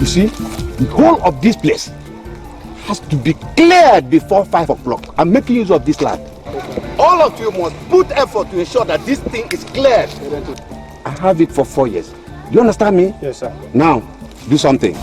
You see, the whole of this place has to be cleared before 5 o'clock. I'm making use of this land. All of you must put effort to ensure that this thing is cleared. I have it for 4 years. Do you understand me? Yes, sir. Now, do something.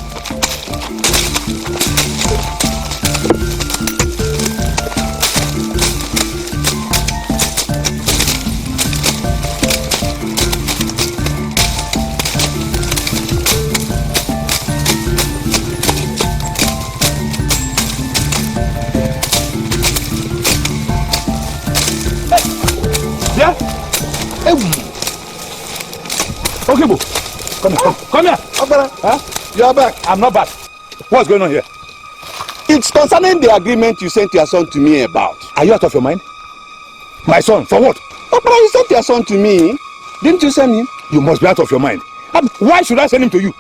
Okay, Bo. Come here. Huh? You are back. I'm not back. What's going on here? It's concerning the agreement you sent your son to me about. Are you out of your mind? My son, for what? Papa, you sent your son to me. Didn't you send him? You must be out of your mind. Why should I send him to you?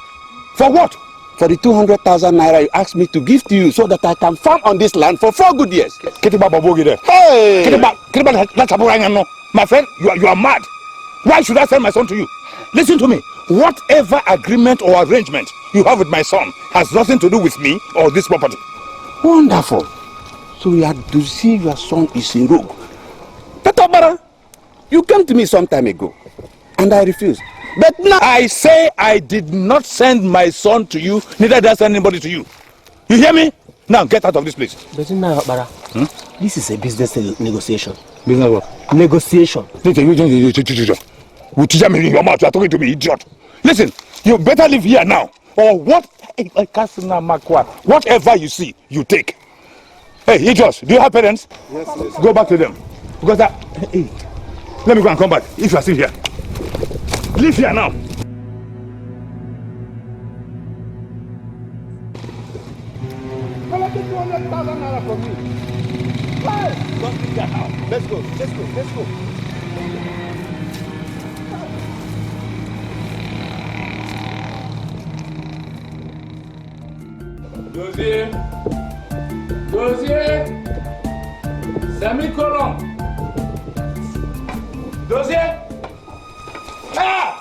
For what? For the 200,000 naira you asked me to give to you so that I can farm on this land for 4 good years. Hey! My friend, you are mad. Why should I send my son to you? Listen to me. Whatever agreement or arrangement you have with my son has nothing to do with me or this property. Wonderful. So you had to see your son is a rogue. Tatabara, you came to me some time ago and I refused. But now I say I did not send my son to you, neither did I send anybody to you. You hear me? Now get out of this place. But now, Bara, this is a business negotiation. Business what? Negotiation. With teacher in your mouth, you are talking to me, idiot. Listen, you better leave here now. Or what? Whatever you see, you take. Hey, idiots, do you have parents? Yes, yes. Go back to them. Because hey, let me go and come back if you are still here. Leave here now. Collect 200,000 naira from me. Why? Don't leave here now. Let's go. Let's go. Let's go. Dossier, semicolon, dossier. Ah!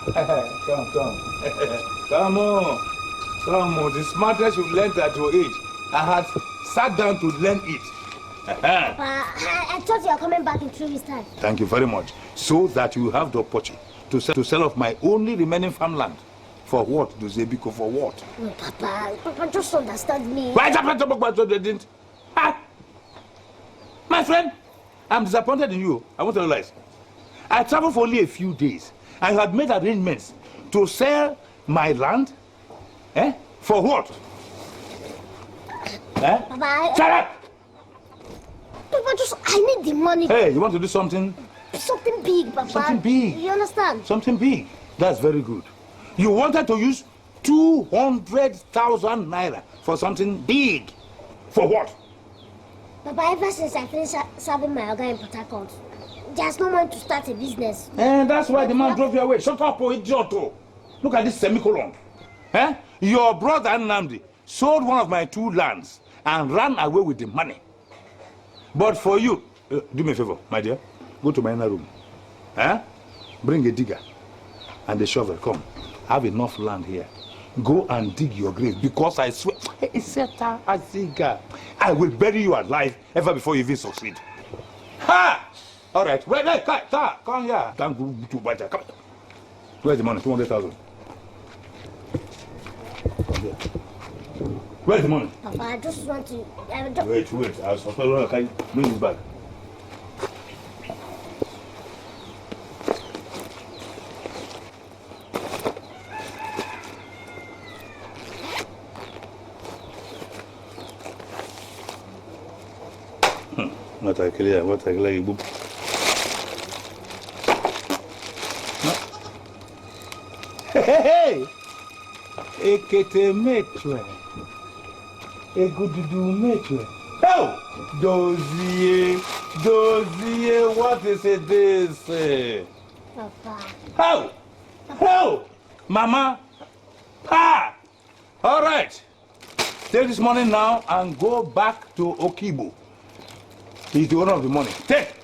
Come on. The smartest you've learned at your age. I had sat down to learn it. I thought you were coming back in 3 weeks' time. Thank you very much. So that you have the opportunity to sell off my only remaining farmland. For what, Dozebiko, for what? No, Papa just understand me. Why didn't? My friend, I'm disappointed in you. I want to realize. I traveled for only a few days. I had made arrangements to sell my land. For what? Papa, Shut up! Papa, I need the money. Hey, you want to do something? Something big, Papa. Something big. You understand? Something big. That's very good. You wanted to use 200,000 naira for something big. For what? Papa, ever since I finished serving my organ in Port Harcourt, there's no money to start a business. And that's why the man drove you away. Shut up, idiot. Look at this semicolon. Your brother Nnamdi sold one of my 2 lands and ran away with the money. But for you, do me a favor, my dear. Go to my inner room. Bring a digger and a shovel. Come. I have enough land here. Go and dig your grave because I swear, I will bury you alive ever before you even succeed. Ha! All right. Wait, come here. Don't go to Baja. Come. Where's the money? 200,000. Where's the money? Papa, I just want to. Wait. I'll suppose I can bring this back. What I clear, boop. Hey! Ekete metwe. Egududu metwe. Oh! Dozier, what is this? Papa. How? Mama? All right. Take this money now and go back to Okibo. He's the owner of the money. Take.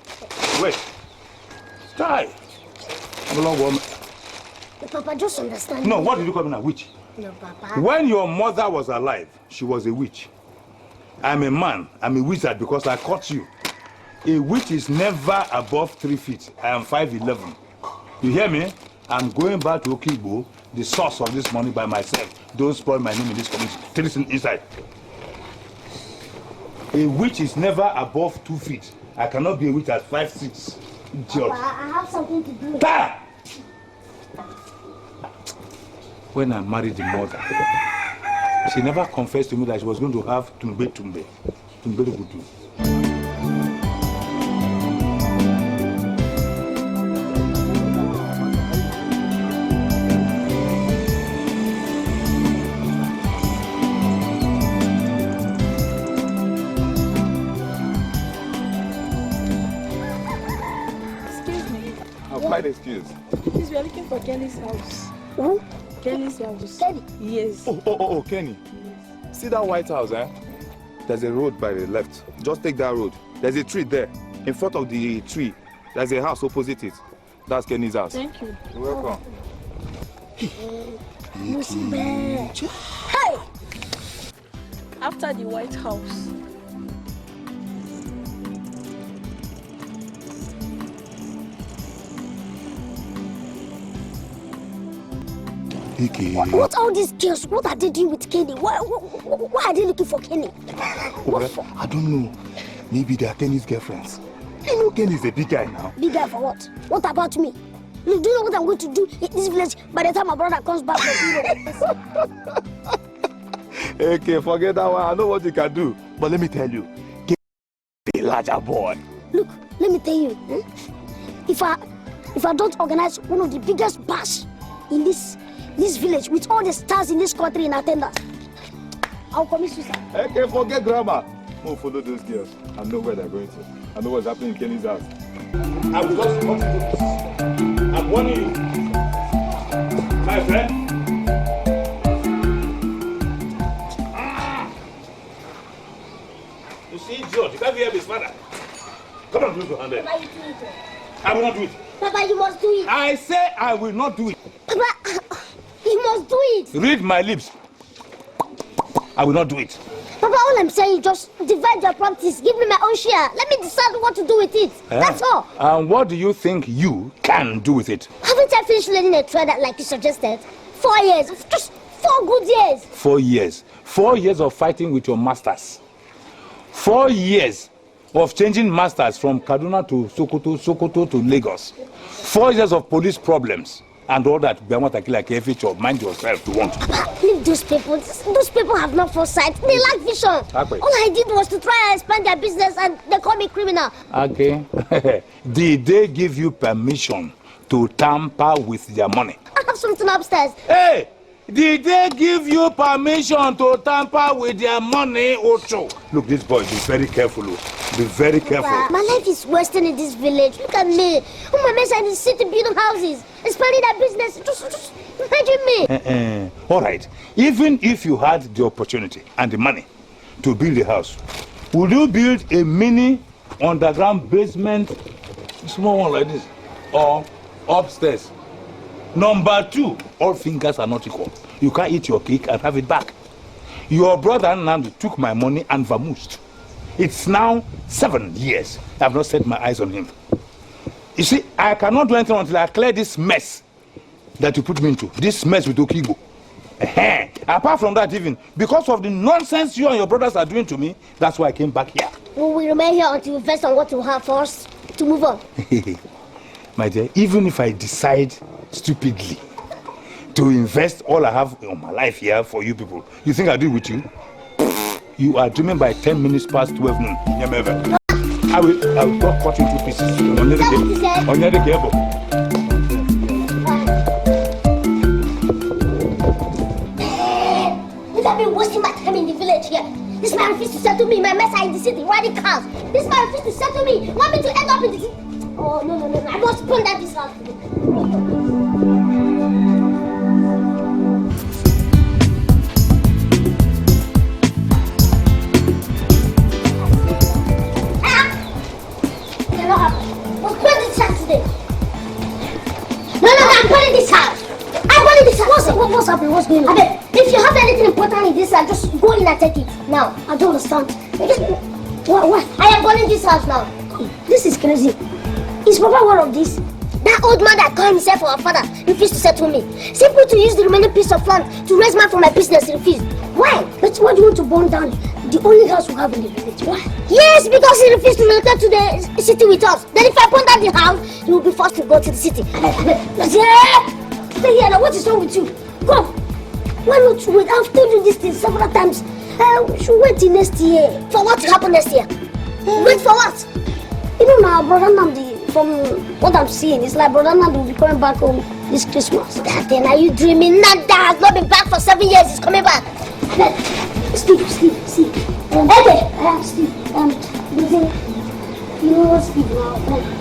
Wait. Stay. Papa, just understand. No, what did you come in now? Which? No, Papa. When your mother was alive, she was a witch. I'm a man. I'm a wizard because I caught you. A witch is never above 3 feet. I am 5'11". You hear me? I'm going back to Okigbo, the source of this money by myself. Don't spoil my name in this community. Take this inside. A witch is never above 2 feet. I cannot be a witch at 5'6". Idiot. Papa, I have something to do. Ta! When I married the mother, she never confessed to me that she was going to have tumbe. Tumbe gudu. Quite excuse. Please, we are looking for Kenny's house. Who? Kenny's house. Kenny? Yes. Oh, Kenny. Yes. See that White House, eh? There's a road by the left. Just take that road. There's a tree there. In front of the tree, there's a house opposite it. That's Kenny's house. Thank you. You're welcome. Hey! After the White House. What all these girls? What are they doing with Kenny? Why are they looking for Kenny? Well, I don't know. Maybe they are Kenny's girlfriends. You know Kenny's a big guy now. Big guy for what? What about me? You do you know what I'm going to do in this village by the time my brother comes back from Europe? Okay, forget that one. I know what you can do. But let me tell you, Kenny is a larger boy. Look, let me tell you. If I don't organize one of the biggest bash in this village with all the stars in this country in attendance, I'll commit suicide. Okay, forget grammar. We'll follow those girls. I know where they're going to. I know what's happening in Kenny's house. I will just want to do this. I'm warning you. My friend. You see, George, you can't hear his father. Come on, do it to handle. Papa, you do it. I will not do it. Papa, you must do it. I say I will not do it. Papa, you must do it. Read my lips. I will not do it. Papa, all I'm saying is just divide your properties. Give me my own share. Let me decide what to do with it. That's all. And what do you think you can do with it? Haven't I finished learning a trade like you suggested? 4 years. Just 4 good years. 4 years. 4 years of fighting with your masters. 4 years of changing masters from Kaduna to Sokoto to Lagos. 4 years of police problems. And all that, mind yourself to want. Papa, leave those people. Those people have no foresight. They lack vision. Okay. All I did was to try and expand their business and they call me criminal. Okay. Did they give you permission to tamper with their money? I have something upstairs. Hey! Did they give you permission to tamper with their money, Ocho? Look, this boy, be very careful. Be very careful. Papa, my life is wasting in this village. Look at me. All my mates are in the city building houses, expanding their business. Just imagine me. All right. Even if you had the opportunity and the money to build a house, would you build a mini underground basement, small one like this, or upstairs? Number 2, all fingers are not equal. You can't eat your cake and have it back. Your brother Nandi took my money and vamoosed. It's now 7 years I have not set my eyes on him. You see, I cannot do anything until I clear this mess that you put me into. This mess with Okigbo. Apart from that, even because of the nonsense you and your brothers are doing to me, that's why I came back here. Will we remain here until we invest on what we have for us to move on? My dear, even if I decide stupidly to invest all I have in my life here for you people, you think I'll do it with you? You are dreaming by 10 minutes past 12 noon. I will cut you into pieces. I've been wasting my time in the village here. This man refused to settle me. My mates are in the city riding cars. This man refused to settle me. Want me to end up in the city? Oh, no. I must burn that this house. Cannot happen. What's burning this house today? No, I'm burning this house. I'm burning this house. What's happening? What's going on? can I take it now? I don't understand. What? I am burning this house now. This is crazy. Is Papa aware of this? That old man that called himself our father refused to settle me. Simply to use the remaining piece of land to raise money for my business, he refused. Why? But why do you want to burn down the only house we have in the village? Why? Yes, because he refused to relocate to the city with us. Then if I burn down the house, he will be forced to go to the city. Stay here now. What is wrong with you? Come. Why not wait? I've told you this thing several times. We should wait till next year. For what to happen next year? Wait for what? You know now, Brother Namdi, from what I'm seeing, it's like Brother Namdi will be coming back home this Christmas. Then are you dreaming? Nanda has not been back for 7 years. He's coming back. Steve. Steve. Steve, you know what, Steve, now,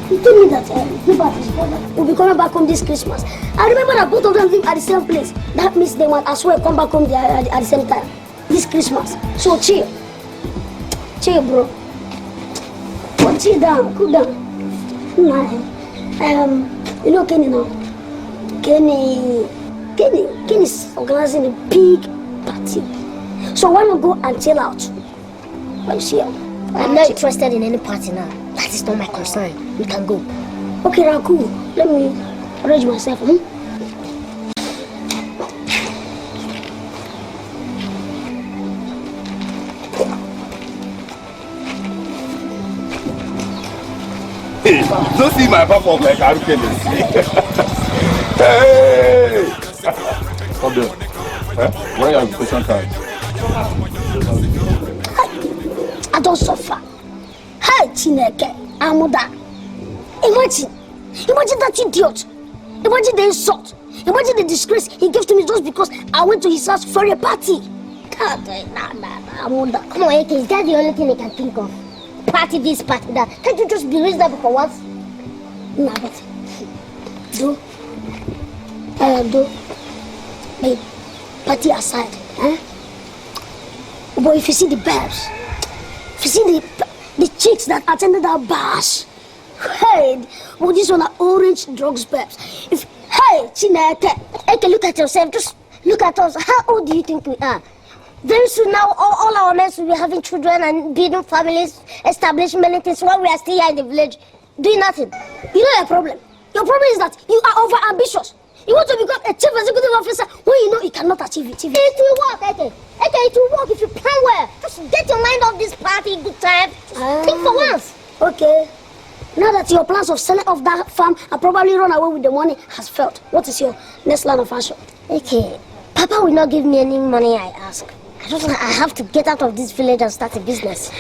he told me that Gilbert, his brother, will be coming back home this Christmas. I remember that both of them live at the same place. That means they might as well come back home at the same time, this Christmas. So chill. Chill, bro. Well, chill down, cool down. You know Kenny now? Kenny is organizing a big party. So why not go and chill out? Well, chill. I'm not interested in any party now. That is not my concern. We can go. Okay, now cool. Let me arrange myself. Hey, don't see my papa like I'm kidding. Hey! Come there. Where are your patient cards? I don't suffer. Hey, Chineke, Amuda. Imagine that idiot. Imagine the insult. Imagine the disgrace he gave to me just because I went to his house for a party. God, Amuda. Come on, Eke, is that the only thing I can think of? Party this, party that. Can't you just be reasonable for once? Nah, but babe, party aside, But if you see the babes, if you see the chicks that attended our bars, hey, well, these one are orange drugs babes. Hey, Chineke, Eke, look at yourself. Just look at us. How old do you think we are? Very soon now, all our men will be having children and building families, establishing many things while we are still here in the village, doing nothing. You know your problem? Your problem is that you are over ambitious. You want to become a chief executive officer when you know you cannot achieve it. It will work, Eke. Eke, it will work if you plan well. Just get your mind off this party, good time. Think for once. Okay. Now that your plans of selling off that farm and probably run away with the money has failed, what is your next line of action? Eke, Papa will not give me any money I ask. I have to get out of this village and start a business.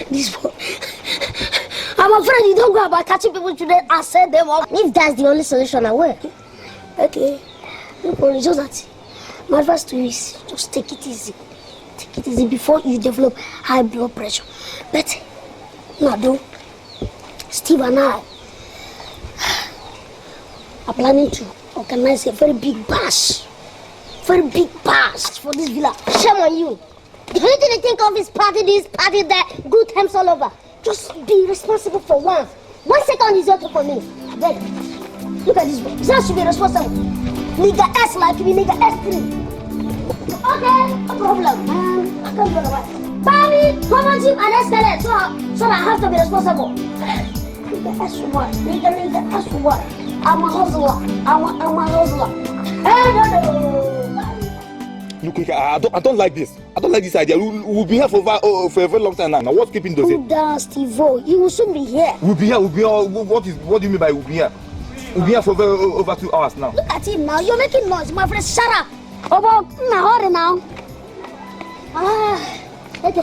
I'm afraid you don't go about catching people today and set them up. If that's the only solution, I will. Okay. No problem. Just that my advice to you is just take it easy. Take it easy before you develop high blood pressure. But Nado, Steve and I are planning to organize a very big bash. Very big bash for this villa. Shame on you. The only thing I think of is party this, party that, good times all over. Just be responsible for once. 1 second is okay for me. Then, look at this one. That should be responsible. Nigga S like me, nigga S3. Okay, no problem. I can't do otherwise. Buy me, promotion and escalate so that I have to be responsible. Nigga S1, nigga S1. I'm a hustler. I'm a hustler. Hey, no. Look, I don't like this. I don't like this idea. We'll be here for a very long time now. Now, what's keeping those? Cool down, Steve-O. You will soon be here. We'll be here. What do you mean by we'll be here? We'll be here for over 2 hours now. Look at him now. You're making noise, my friend. Shut up. Hurry now. Okay.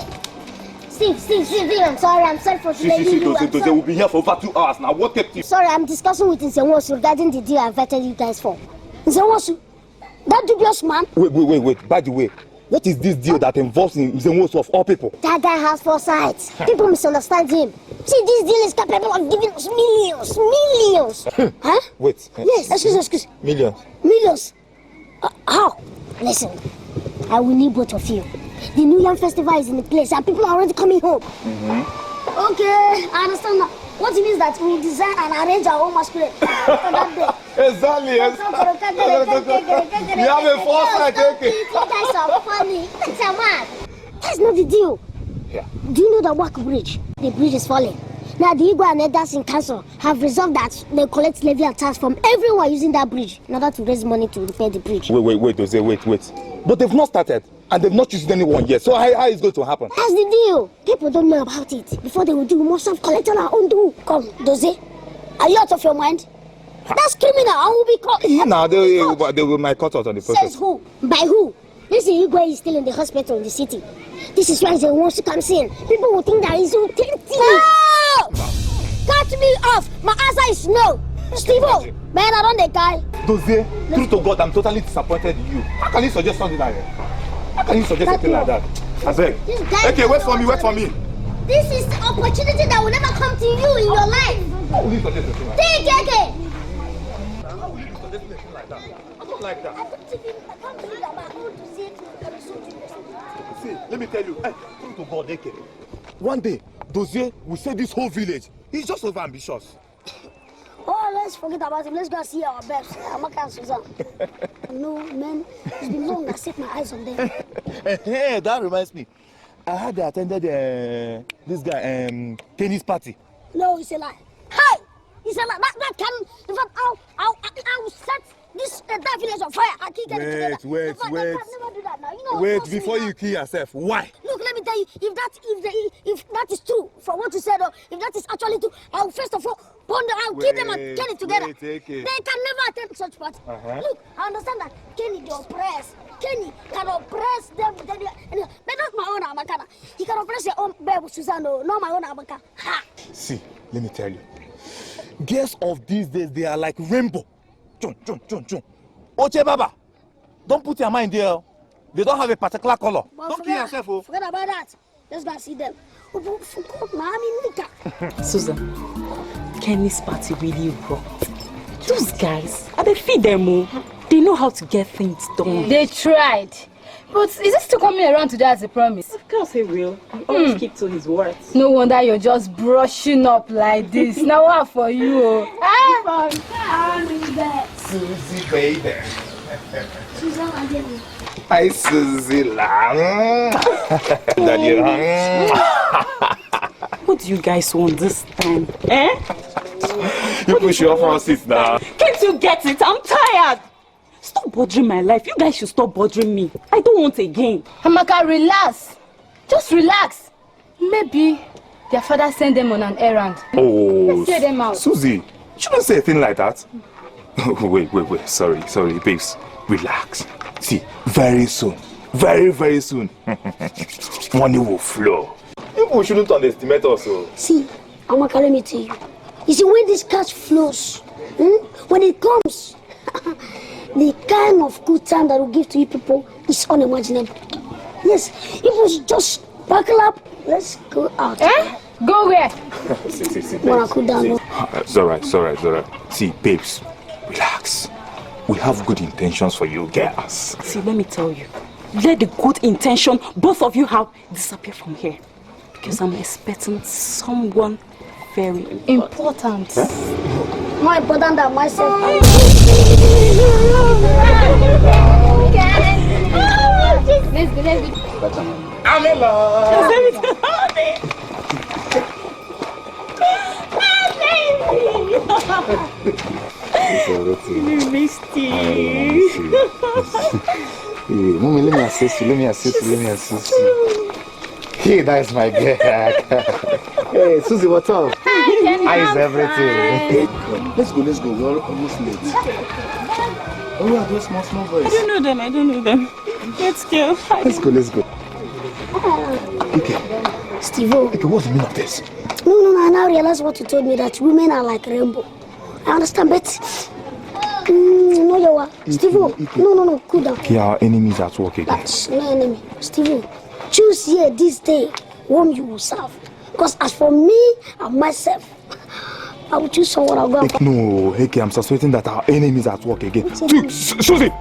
Steve, I'm sorry for delaying you. We'll be here for over 2 hours now. What kept you? Sorry, I'm discussing with Nsenwosu regarding the deal I invited you guys for. Nsenwosu? That dubious man? Wait. By the way, what is this deal that involves Nsenwosu of all people? That guy has foresight. People misunderstand him. See, this deal is capable of giving us millions. Huh? Wait. Yes. Excuse. Millions. How? Listen, I will need both of you. The New Yam Festival is in the place and people are already coming home. Okay, I understand now. What it means that we design and arrange our own masquerade for that day. Exactly. You have a foresight, okay? You guys are funny. It's a man. That's not the deal. Yeah. Do you know the Work Bridge? The bridge is falling. Now the Igbo and Elders in council have resolved that they collect levy and tax from everyone using that bridge in order to raise money to repair the bridge. Wait, wait. But they've not started and they've not chosen anyone yet. So how is it going to happen? That's the deal. People don't know about it. Before they will do, we must have collected our own due. Come, Dozie, are you out of your mind? That's criminal. I will be caught. No, they will might cut out on the process. Says who? By who? This Igwe is still in the hospital in the city. This is why they want to come in. People will think that he's so tempting. No! Cut me off. My answer is no. Steve-O, man, I don't the guy. Dozie, true to God, I'm totally disappointed in you. How can you suggest something like that? How can you suggest something like that? I said, okay, wait for me. This is the opportunity that will never come to you in your life. How will you suggest something like that? Take it. How will you suggest something like that? I don't like that. I can't believe that my own to say See, let me tell you, true to God, okay. One day, Dozie will say this whole village. He's just over ambitious. Oh, let's forget about him. Let's go see our babes. Amaka and Susan. No, man, it's been long I set my eyes on them. Hey, that reminds me. I had attended this guy, Kenny's party. No, it's a lie. Hey! It's a lie. That can... In fact, I'll set this entire village on fire. I'll kill them together. Wait. In fact, I can never do that now. You know, Wait, before you kill yourself. Why? Look, let me tell you, if that is true, from what you said, if that is actually true, I'll first of all ponder, I'll keep them and Kenny together. They can never attend such party. Look, I understand that Kenny they oppress. Kenny can oppress them. But that's my own Amakana. He can oppress your own babe Susano, not my own Amaka. Ha! See, let me tell you. Girls of these days, they are like rainbow. Chun. Oche Baba, don't put your mind there. They don't have a particular color. But don't kill yourself. Oh. Forget about that. Let's go see them. Susan, Kenny's party really rocked. Those guys, they feed them. They know how to get things done. They tried. But is it still coming around today as a promise? Of course he will. He always keep to his words. No wonder you're just brushing up like this. Now what for you? Susie, baby. Susan and David. Hi, Susie. Daddy. What do you guys want this time? Eh? You push your front seat now. Can't you get it? I'm tired. Stop bothering my life. You guys should stop bothering me. I don't want again. Amaka, relax. Just relax. Maybe their father sent them on an errand. Oh, Let's get them out. Susie, you shouldn't say a thing like that. Wait. Sorry, babes. Relax. See, very soon, very soon, money will flow. People shouldn't underestimate us. See, Amaka, let me tell you. You see, when this cash flows, when it comes, the kind of good time that we give to you people is unimaginable. Yes, people should just buckle up. Let's go out. Go where? See, Wanna cool down? It's alright. See, babes, relax. We have good intentions for you girls. See, let me tell you. Let the good intention both of you have disappear from here. Because I'm expecting someone very important. More important than myself. Let's go. I'm in love. Mommy, let me assist you. Hey, that's my girl. Hey, Susie, what's up? Hi, is everything? Let's go. We're almost late. Oh, yeah, those small boys. I don't know them. Let's go. Let's go. Okay. Steve-O. Okay, what's the meaning of this? No, I now realize what you told me, that women are like rainbow. I understand, but... no, you are. Steve-O. No, cool down. Okay, our enemies at work again. That's no enemy. Steve-O, choose here this day whom you will serve. Because as for me and myself, I will choose someone I'll go and find. No, Heke, I'm suspecting that our enemies at work again. Susie!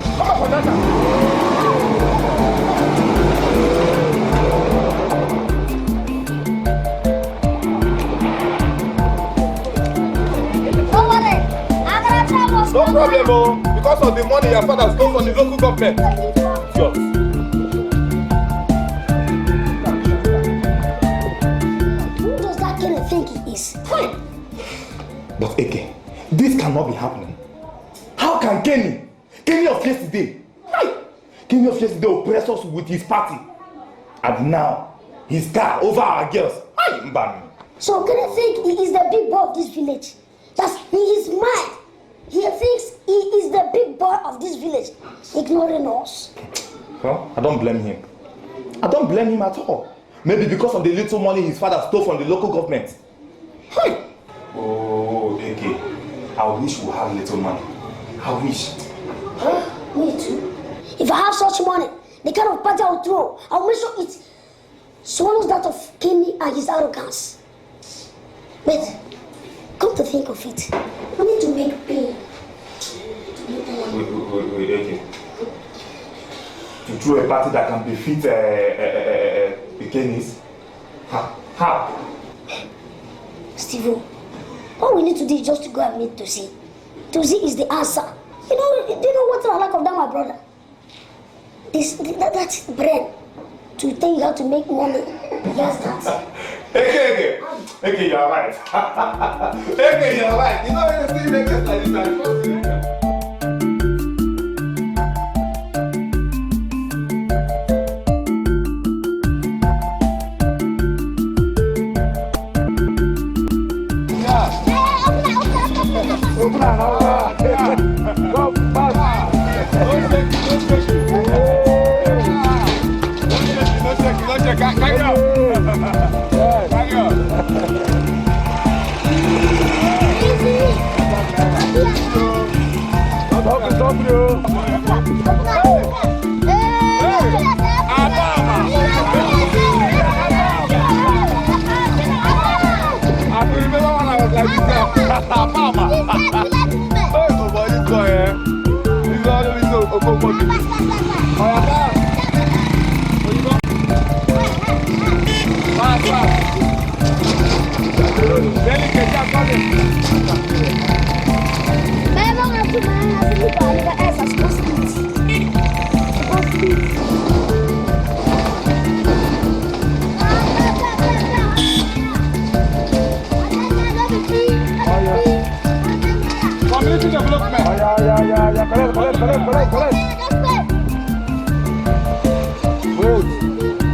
No problem, because of the money your father stole from the local government. Yours. But Eke, this cannot be happening. How can Kenny of yesterday, Kenny of yesterday oppress us with his party, and now his car over our girls? So Kenny think he is the big boy of this village? Yes, he is mad. He thinks he is the big boy of this village, ignoring us. Well, I don't blame him. I don't blame him at all. Maybe because of the little money his father stole from the local government. Oh, Eke, I wish we had little money. I wish. Me too. If I have such money, the kind of party I will throw, I will make sure it swallows that of Kenny and his arrogance. But, come to think of it, we need to make pay. Wait, Eke. To throw a party that can defeat the Kenny's? How? Steve, all we need to do is just to go and meet Tosi. Tosi is the answer. Do you know what I like of that, my brother? That's brain. To tell you how to make money. Yes, that's it. Eke, you're right. Eke, you're right. You know anything make us like this.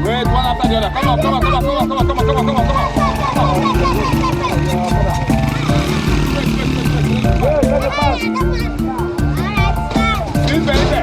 Wait, one after the other. Come on. Wait, let it pass. This baby.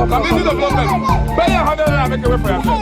Community development. Pay 100 and make a way for yourself.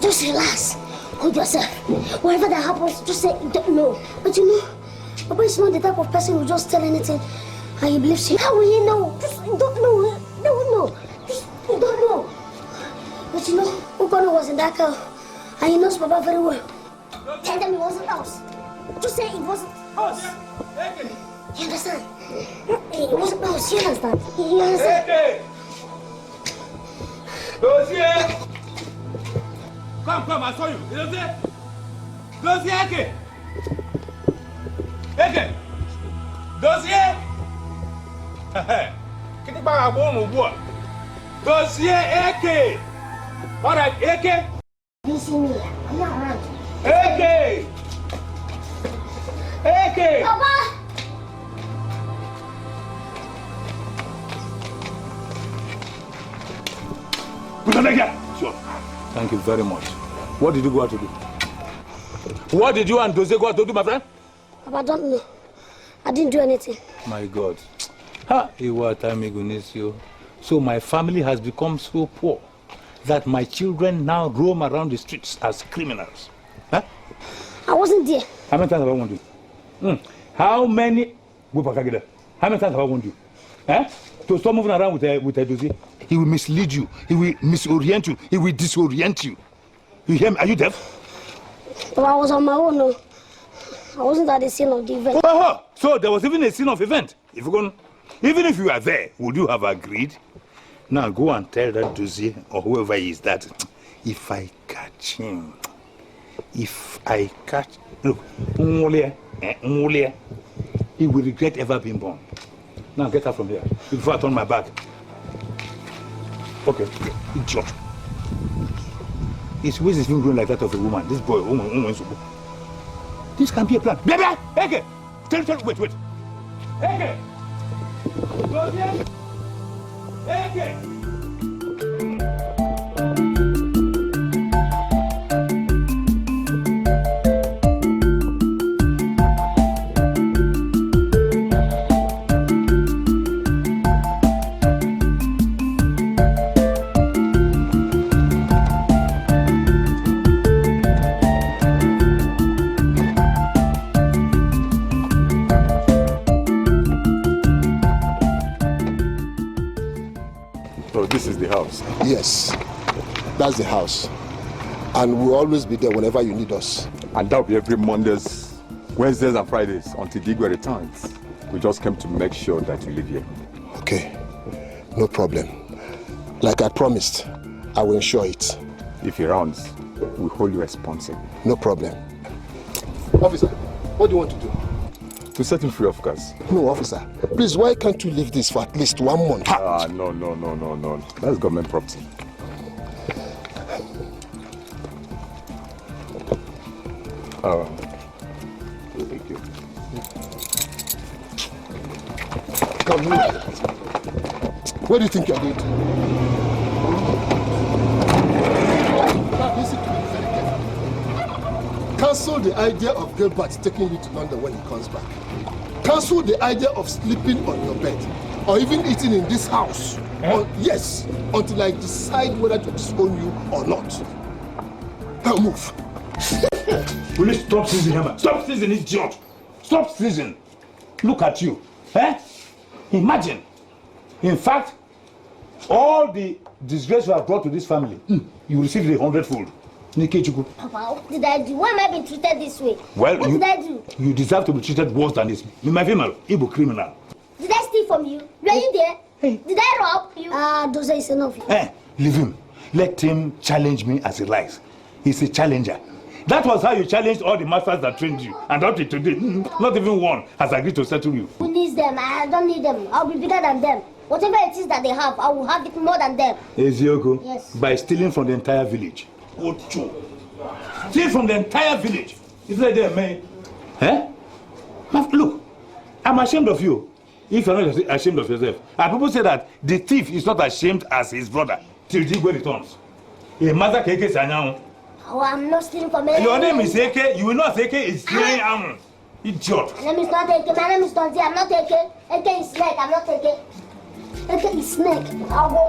Just relax. Hold yourself. Whatever that happens, just say don't know. But you know, Papa is not the type of person who just tell anything and he believes you. How will you know? Just don't know. Don't know. Just don't know. But you know, Ukono was in that car. And he knows Papa very well. Tell them it wasn't us. Just say it wasn't us. You understand? It wasn't us. You understand? You understand? Dossier! Come, I saw you. Dossier, Eke! Eke! Dossier! Get back a bone of what? Dossier, Eke! Alright, Eke! You see me? I'm not around. Eke! Eke! Papa! Sure. Thank you very much. What did you go out to do? What did you and Dozie go out to do, my friend? Papa, I don't know. I didn't do anything. My God. So my family has become so poor that my children now roam around the streets as criminals. Huh? I wasn't there. How many times have I warned you? How many times have I warned you? Eh? To stop moving around with a Dozie. He will mislead you. He will misorient you. He will disorient you. You hear me? Are you deaf? But I was on my own. No. I wasn't at the scene of the event. Oh, so there was even a scene of event. Even if you are there, would you have agreed? Now go and tell that Dozie or whoever he is that if I catch him, look, he will regret ever being born. Now get out from here before I turn my back. Okay, idiot. His waist is being grown like that of a woman. This boy, this can be a plan. Baby, Eke! Tell, wait. Eke! Dozie! Eke! This is the house. Yes, that's the house. And we'll always be there whenever you need us. And that'll be every Mondays, Wednesdays and Fridays until Digwe returns. We just came to make sure that you live here. Okay, no problem. Like I promised, I will ensure it. If he runs, we hold you responsible. No problem. Officer, what do you want to do? To set him free, of course. No, officer. Please, why can't you leave this for at least 1 month? No. That's government property. Thank you. Come here. What do you think you're going to do? Listen to me very carefully. Cancel the idea of Gilbert taking you to London when he comes back. Cancel the idea of sleeping on your bed or even eating in this house. Yes, until I decide whether to disown you or not. Now move. Will you stop seizing him? Stop seizing this idiot. Stop seizing. Look at you. Eh? Imagine. In fact, all the disgrace you have brought to this family, you received 100-fold. Papa, what did I do? Why am I being treated this way? Well, what did I do? You deserve to be treated worse than this. You my female, Igbo criminal. Did I steal from you? Were you there? Hey. Did I rob you? Those is enough. Leave him. Let him challenge me as he likes. He's a challenger. That was how you challenged all the masters that trained you. And up to today, not even one has agreed to settle you. Who needs them? I don't need them. I'll be bigger than them. Whatever it is that they have, I will have it more than them. Ezioko? Yes. By stealing from the entire village. Ocho. Steal from the entire village. Is that there, man? Eh? Look, I'm ashamed of you. If you're not ashamed of yourself. And people say that the thief is not ashamed as his brother till Digwe returns. A mother keke sanyang. Oh, I'm not stealing from anyone. Your name is Eke. You will not Eke is stealing am. Idiot. My name is not Eke. My name is Tonzi. I'm not Eke. Eke is snake. I'm not Eke. Eke is snake. I'll go.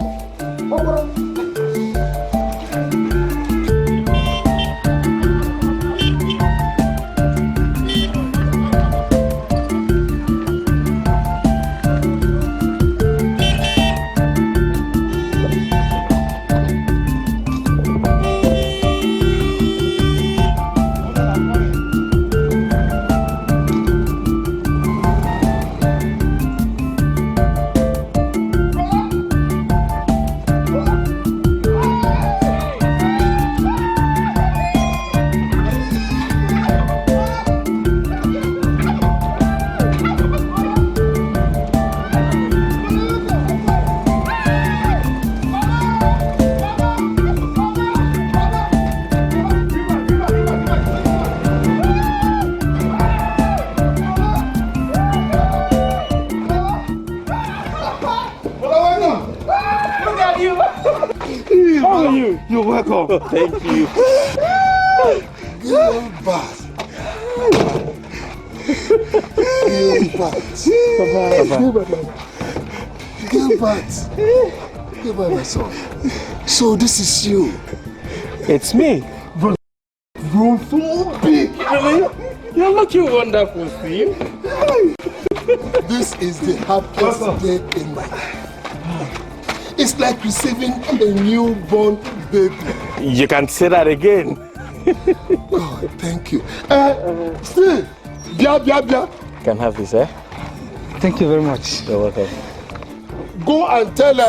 for you. You're welcome. Oh, thank you. Gilbert. Gilbert, my son. So this is you. It's me. You're so big. You're looking wonderful, Steve. This is the happiest day in my life. It's like receiving a newborn baby. You can say that again. God, thank you. Steve, bia. Can have this, eh? Thank you very much. You're welcome. Go and tell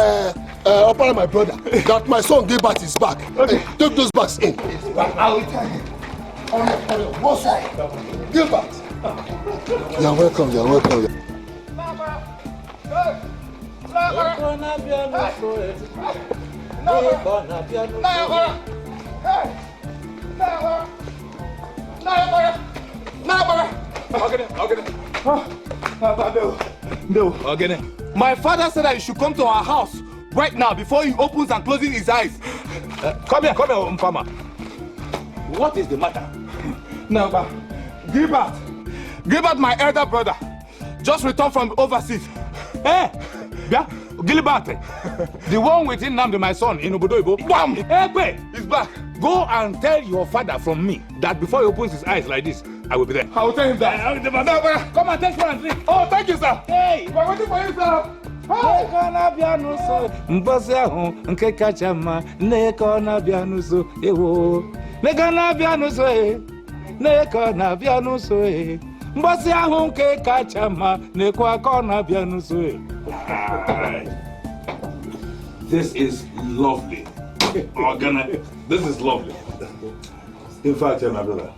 Opera, my brother, that my son Gilbert is back. Okay. Take those bags in. I will tell him. What's up? Gilbert. You're welcome. No. My father said that you should come to our house right now before he opens and closes his eyes. Come here, Mfama. What is the matter? No, but Gilbert, my elder brother, just returned from overseas. Hey, Gilbert, the one with Nnamdi, my son, in Obodoibo. Bam! Hey, he's back. Go and tell your father from me that before he opens his eyes like this, I will be there. I will tell him that. Come and take one and drink. Oh, thank you, sir. Hey, we're waiting for you, sir. This is lovely. This is lovely. In fact, my brother,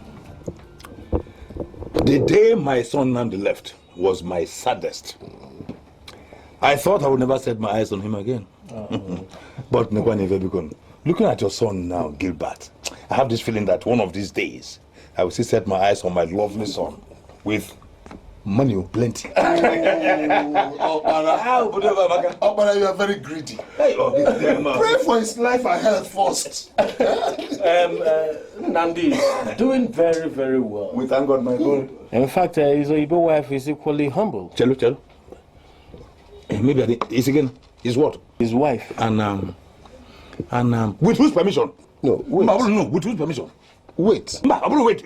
the day my son Nnamdi left was my saddest. I thought I would never set my eyes on him again. But looking at your son now, Gilbert, I have this feeling that one of these days I will still set my eyes on my lovely son with money plenty. Opera, you are very greedy. Pray for his life and health first. Nnamdi is doing very, very well. We thank God, my God. In fact, his Oyibo wife is equally humble. Chelo. Maybe it's again. His what? His wife. And with whose permission? No, wait. No, with whose permission? Wait. Wait.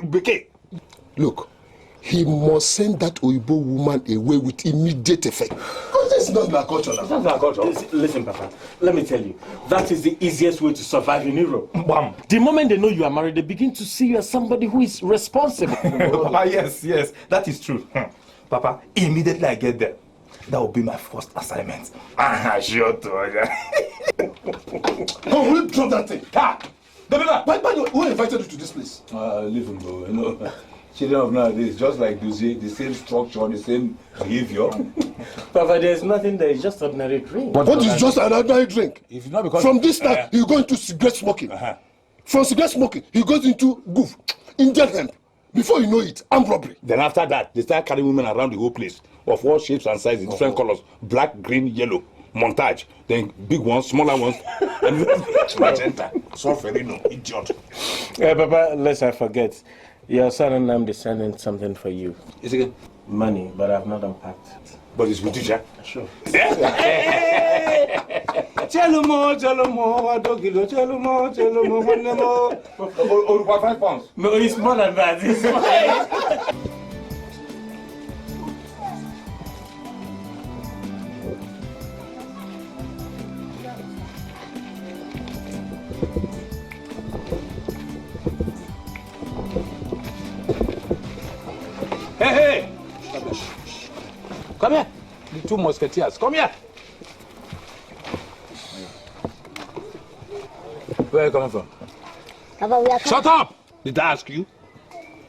Look, he must send that Oyibo woman away with immediate effect. Because this is not my culture now. It's not my culture. Listen, Papa, let me tell you, that is the easiest way to survive in Europe. Bam. The moment they know you are married, they begin to see you as somebody who is responsible. Papa, yes, that is true. Papa, immediately I get there, that will be my first assignment. Sure. Oh, we'll drop that thing. By the way, who invited you to this place? Leave him, bro. Children of nowadays, just like Duzi, the same structure, the same behavior. Papa, there's nothing there, it's just ordinary drink. What is just an ordinary drink? If not because from this time, you go into cigarette smoking. From cigarette smoking, he goes into goof, Indian hemp. Before you know it, armed robbery. Then after that, they start carrying women around the whole place of all shapes and sizes, different colors, black, green, yellow, montage. Then big ones, smaller ones, and magenta. Sorferino, idiot. Papa, lest I forget. Your son and I'm sending something for you. Is it again? Money, but I've not unpacked. But it's with you, Jack? Sure. Chelumo, oh, 5 pounds. No, it's more than that. It's more. Hey! Come here. The 2 musketeers. Come here. Where are you coming from? Papa, we are coming. Shut up! Did I ask you?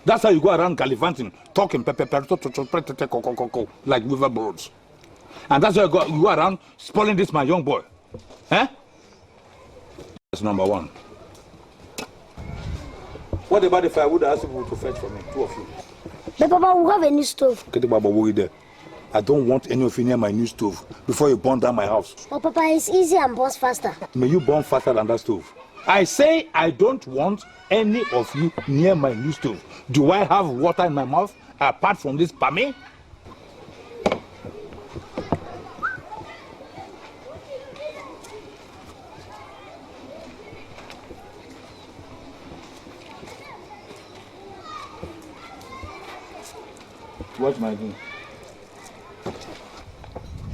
That's how you go around gallivanting, talking like river birds. And that's how you go around spoiling this my young boy. Eh? That's number 1. What about if I would ask people to fetch for me, 2 of you? But Papa, we have a new stove. I don't want any of you near my new stove before you burn down my house. Oh, Papa, it's easy and burns faster. May you burn faster than that stove. I say I don't want any of you near my new stove. Do I have water in my mouth apart from this pame? Watch my drink.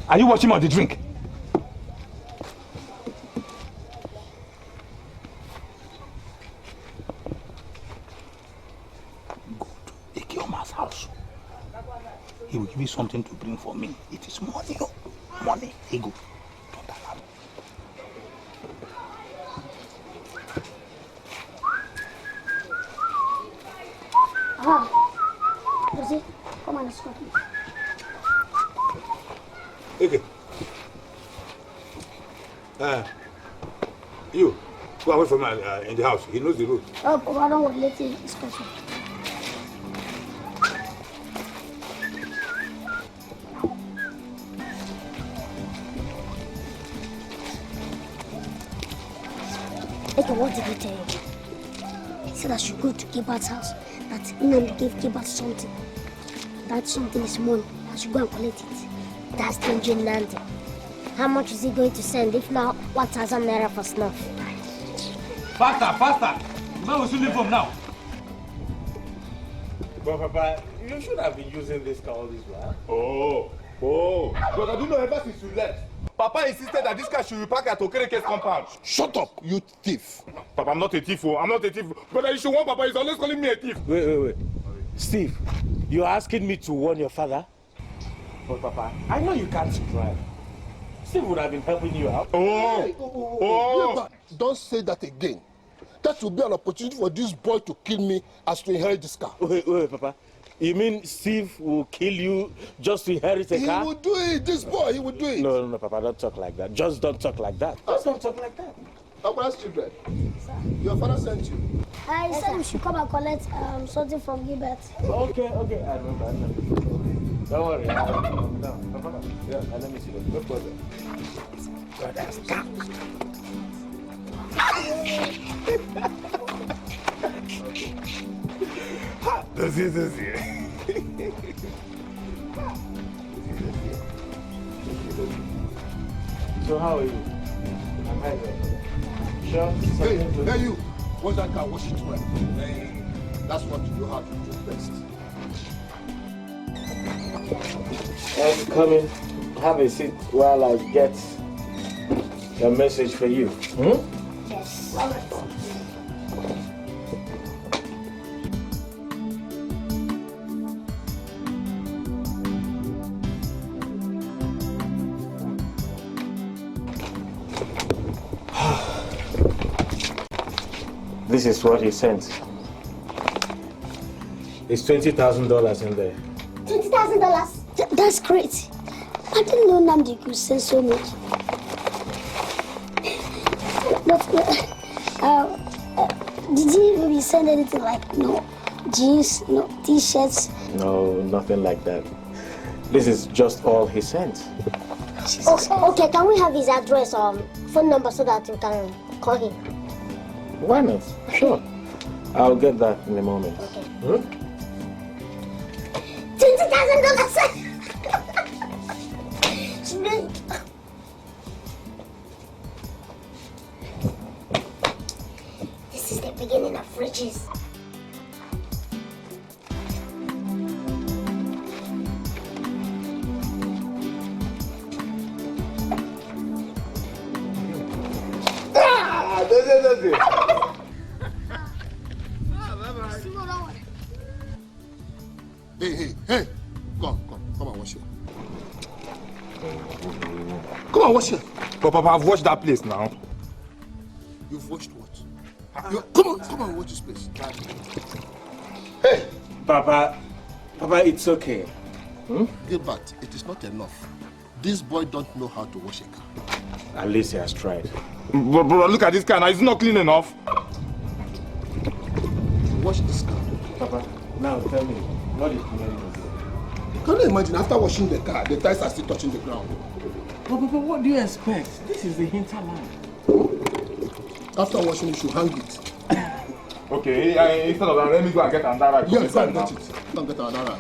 Are you watching on the drink? Go to Ikioma's house. He will give you something to bring for me. It is money. Oh. Money. Here you go. Don't allow me. Jose, come on, escort me. Okay. You, go away from in the house. He knows the route. Oh, Papa, don't worry. Let's escort you. Okay, what did he tell you? He said I should go to Gilbert's house. That Nnamdi gave Gilbert something. That something is money. I should go and collect it. That's the Nnamdi. How much is he going to send? If not, 1,000 naira for snuff. Faster, faster! Man, we should leave home now. But Papa, you should have been using this car all this while. Oh. But I don't know ever since you left. Papa insisted that this car should be parked at Okereke's compound. Shut up, you thief. Papa, I'm not a thief. I'm not a thief. But you should warn Papa. He's always calling me a thief. Wait. Steve, you're asking me to warn your father? But Papa, I know you can't drive. Steve would have been helping you out. Oh. Don't say that again. That will be an opportunity for this boy to kill me as to inherit this car. Wait, Papa. You mean Steve will kill you just to inherit a car? He will do it. This boy, he will do it. No, Papa, don't talk like that. Just don't talk like that. Just don't talk like that. Abra's children, your father sent you. I said we should come and collect something from Gilbert. Okay. I remember. Don't worry. No. Yeah, let me see that. No problem. This is it. So how are you? I'm right there. Sure? Hey, you. Wash that car, wash it well. That's what you know how to do best. Come in. Have a seat while I get a message for you. Yes. This is what he sent. It's $20,000 in there. $20,000? That's great. I didn't know Nnamdi could send so much. But did he maybe send anything like jeans, t-shirts? No, nothing like that. This is just all he sent. Okay, can we have his address or phone number so that we can call him? Why not? Sure. I'll get that in a moment. Okay. $20,000! This is the beginning of riches. Hey, come and wash it. Come and wash it. But Papa, I've watched that place now. You've watched what? Come and watch this place. Hey! Papa, it's okay. Gilbert, it is not enough. This boy don't know how to wash a car. At least he has tried. But look at this car now. It's not clean enough. Wash this car. Papa, now tell me, what is behind this? Can you imagine after washing the car, the tires are still touching the ground? But Papa, what do you expect? This is the hinterland. After washing, you should hang it. Okay, instead of that, let me go and get another rag. Yes, go and get it. Go and get another rag.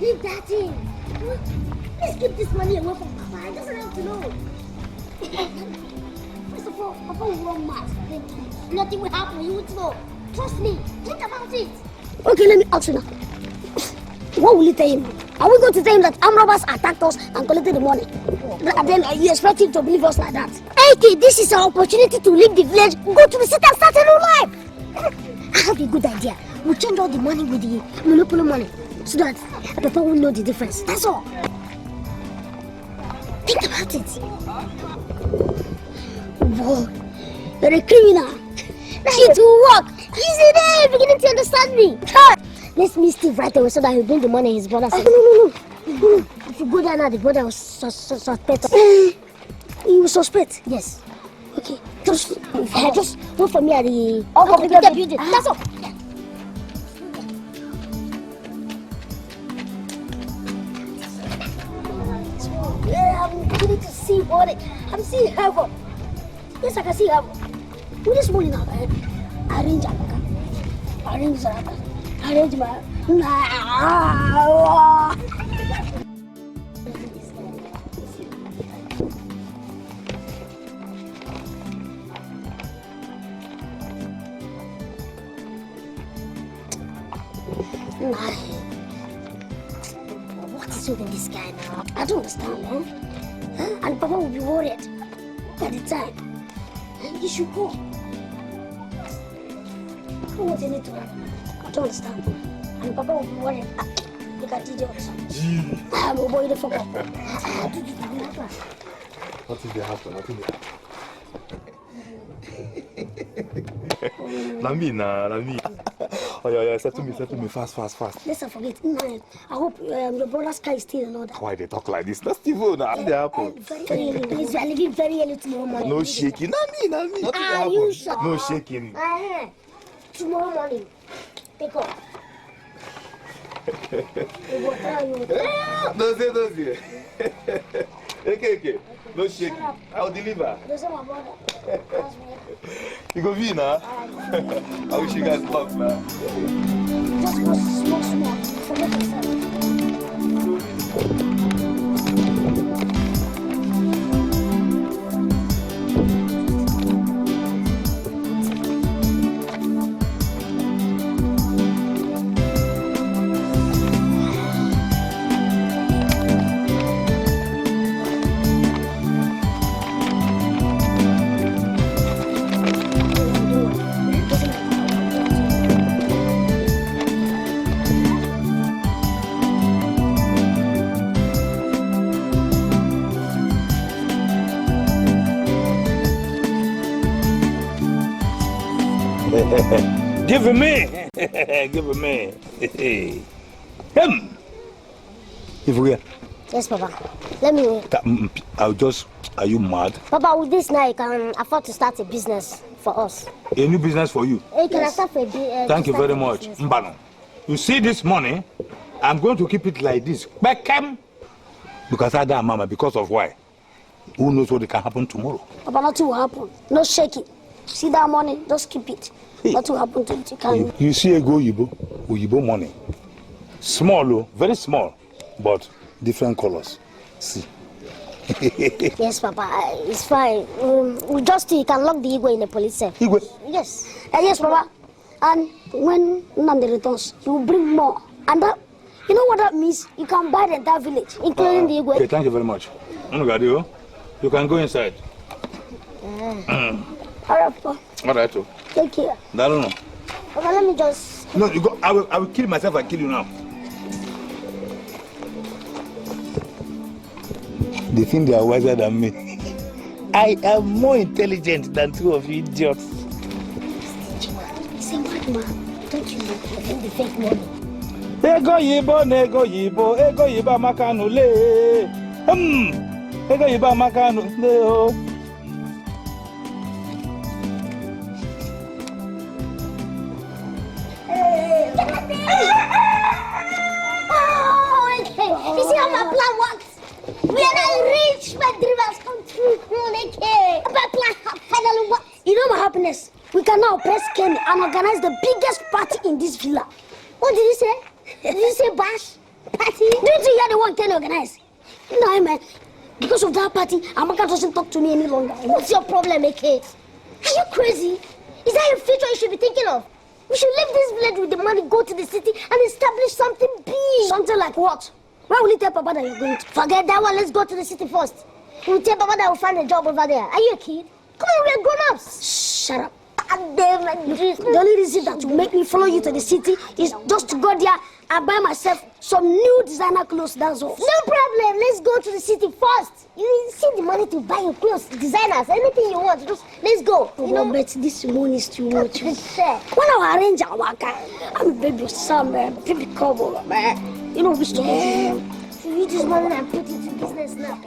Leave that in. Please keep this money away from Papa. He doesn't have to know. First of all, Papa will run mad. Nothing will happen. He won't know. Trust me. Think about it. Okay, let me ask you now. What will you tell him? Are we going to tell him that armed robbers attacked us and collected the money? And then you expect him to believe us like that? Hey, this is our opportunity to leave the village, go to the city and start a new life. I have a good idea. We'll change all the money with the monopoly money so that Papa will know the difference. That's all. Think about it. Whoa, you're a criminal. It will work. Easy there. You're beginning to understand me. Let's meet Steve right away so that he'll bring the money his brother said. No. If you go there now, the brother will suspect. He will suspect? Yes. Okay. Just wait for me at the computer building. That's all. Yeah, I'm beginning to see what I'm seeing heaven. Yes, I can see heaven. With this morning, I arrange my... What is with this guy now? I don't understand, man. And Papa will be worried by the time. You should go. I don't want any trouble. I don't understand. And Papa will be worried. Look at idiots. I'm a boy, the fuck up. What if they happen? Lami. Oh yeah, settle me fast. Let's forget. I hope your brother's car is still in order. Why they talk like this? That's Steve. Now they happen. Very early. Please, we are leaving very early tomorrow morning. No shaking. Nami. Are you sure? No shaking. Tomorrow morning. Take off. Don't say. Okay. No shaking. I'll deliver. Don't say my brother. That's me. You go be now. I wish you guys luck now. Just go small. Forget yourself. Give me. Give me. Him. If we Yes, Papa. Let me wait. Are you mad? Papa, with this now, you can afford to start a business for us. A new business for you? Hey, can I start for a business? Thank you very much. Mbano. You see this money? I'm going to keep it like this. Beckham. Because I died, Mama. Because of why? Who knows what can happen tomorrow? Papa, nothing will happen. No shake it. See that money? Just keep it. Nothing will happen to it. You see a go Uyibo money. Small, very small, but different colors. See. Yes, Papa. It's fine. We just you can lock the Igwe in the police cell. Igwe? Yes. Yes, Papa. And when Nandi returns, you will bring more. And that, you know what that means? You can buy the entire village, including the Igwe. Okay, thank you very much. You can go inside. All right, Papa. All right, Take care. I don't know. Papa, let me just... No, you go. I will kill myself. I kill you now. They think they are wiser than me. I am more intelligent than two of you idiots. Say, what, man? Don't you know the fake money? Ego yibo, ego yiba makanu le. Ego yiba makanu le o. You see how my plan works? We are not rich, my dreamers come true. My plan finally works. You know my happiness? We can now press Kenny and organize the biggest party in this villa. What did you say? Did you say bash? Party? Didn't you hear the one Kenny organized? No, man. Because of that party, Amaka doesn't talk to me any longer. What's your problem, AK? Are you crazy? Is that your future you should be thinking of? We should leave this village with the money, go to the city, and establish something big. Something like what? Why will you tell Papa that you're going to? Forget that one. Let's go to the city first. We'll tell Papa that we'll find a job over there. Are you a kid? Come on, we're grown-ups. Shut up. The only reason that will make me follow you to the city is just to go there and buy myself some new designer clothes, that's all. No problem. Let's go to the city first. You see the money to buy your clothes, designers, anything you want. Just let's go. You know, but this money is too much. When I arrange our work, I'm a baby son, man, baby cowboy, man. You know, we still So you just money and put it to business now.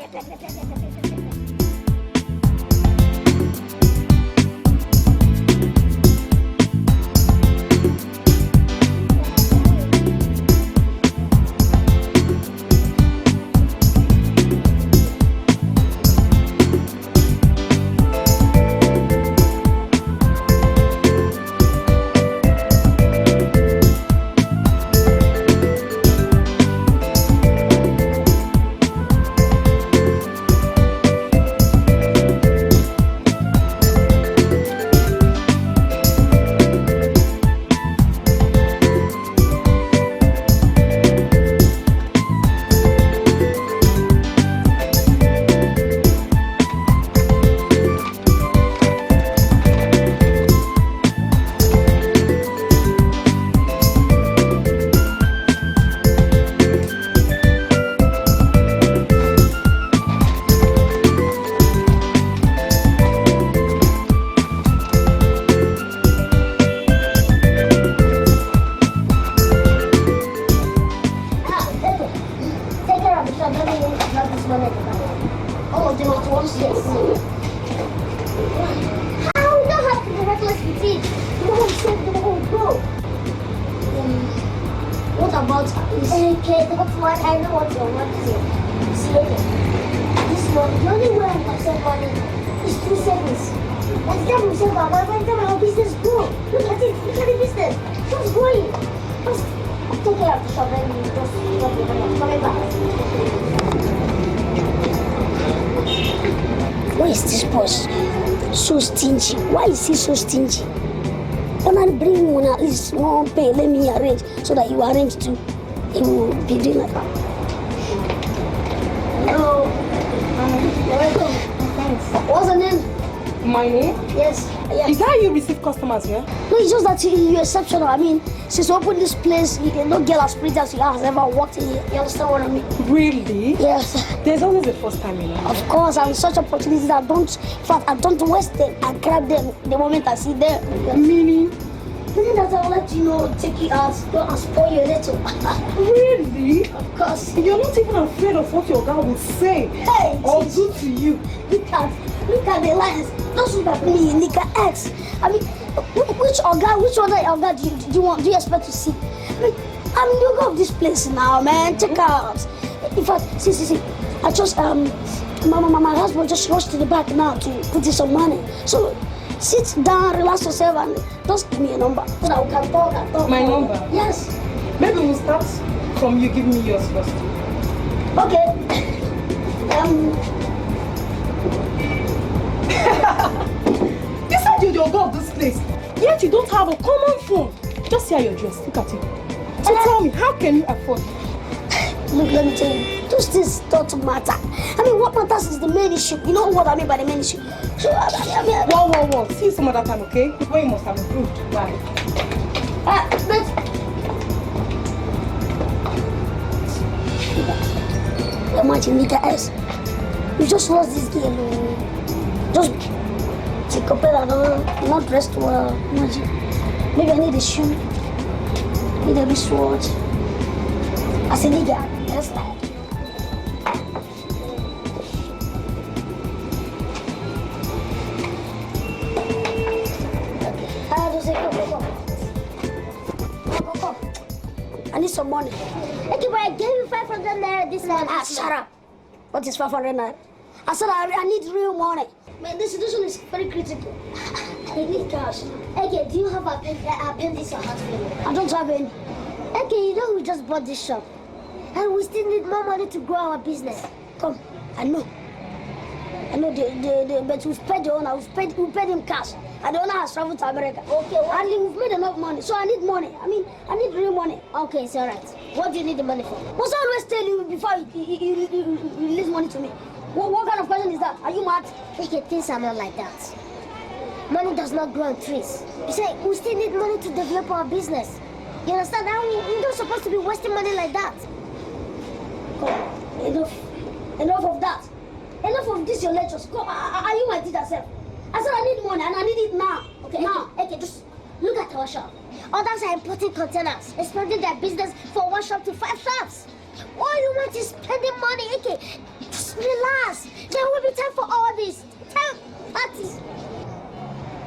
Why is this boss so stingy? Why is he so stingy? When I bring one at least one pay, let me arrange so that you arrange too. He will be doing like that. Hello. You're welcome. Thanks. What's the name? My name? Yes. Yeah. Is that how you receive customers here? No, it's just that you're exceptional. I mean, since you opened this place, no girl as pretty as you has ever walked in here. You understand what I mean? Really? Yes. There's always a first time, you know. Of course, and such opportunities I don't waste them. I grab them the moment I see them. Meaning? Meaning that I will let you know, take you out, go and spoil you a little. Really? Of course. You're not even afraid of what your guy will say or do to you. Look at the lines. Don't look at me, Nika X. I mean, which other organ do you expect to see? I'm the owner of this place now, man. Check out. In fact, see. I just my husband just rushed to the back now to put in some money. So sit down, relax yourself, and just give me a number so that we can talk and talk. My number? Yes. Maybe we'll start from you giving me yours first. Okay. You said you're the owner of this place, yet you don't have a common phone. Just see how you're dressed. Look at you. So tell me, how can you afford it? Look, let me tell you, those things don't matter. I mean, what matters is the main issue. You know what I mean by the main issue? So, I mean, Whoa. See you some other time, okay? When you must have improved. Bye. But... Imagine, Nika S. You just lost this game. Just take a pill and not dressed well. Imagine. Maybe I need a shoe. Need a wristwatch. I said, nigga, that's like. Come. I need some money. Okay, but I gave you 500 naira this morning. Shut up. What is 500 naira? I said I need real money. Man, this situation is very critical. I need cash. Okay, do you have appendix or hospital? I don't have any. Okay, you know we just bought this shop. And we still need more money to grow our business. Come, I know, but we've paid the owner, we paid him cash. And the owner has traveled to America. Okay, well, and we've made enough money, so I need money. I mean, I need real money. Okay, it's all right. What do you need the money for? Must I always tell you before you release money to me? What kind of question is that? Are you mad? Okay, things are not like that. Money does not grow on trees. You say, we still need money to develop our business. You understand? Now we're not supposed to be wasting money like that. Come, enough of that. Enough of this, your lectures. Come, are you my teacher, sir? I said I need money and I need it now. Okay, now. Okay, just look at our shop. Others are importing containers, expanding their business from 1 shop to 5 shops. All you want is spending money, okay? Just relax. There will be time for all this. Time parties.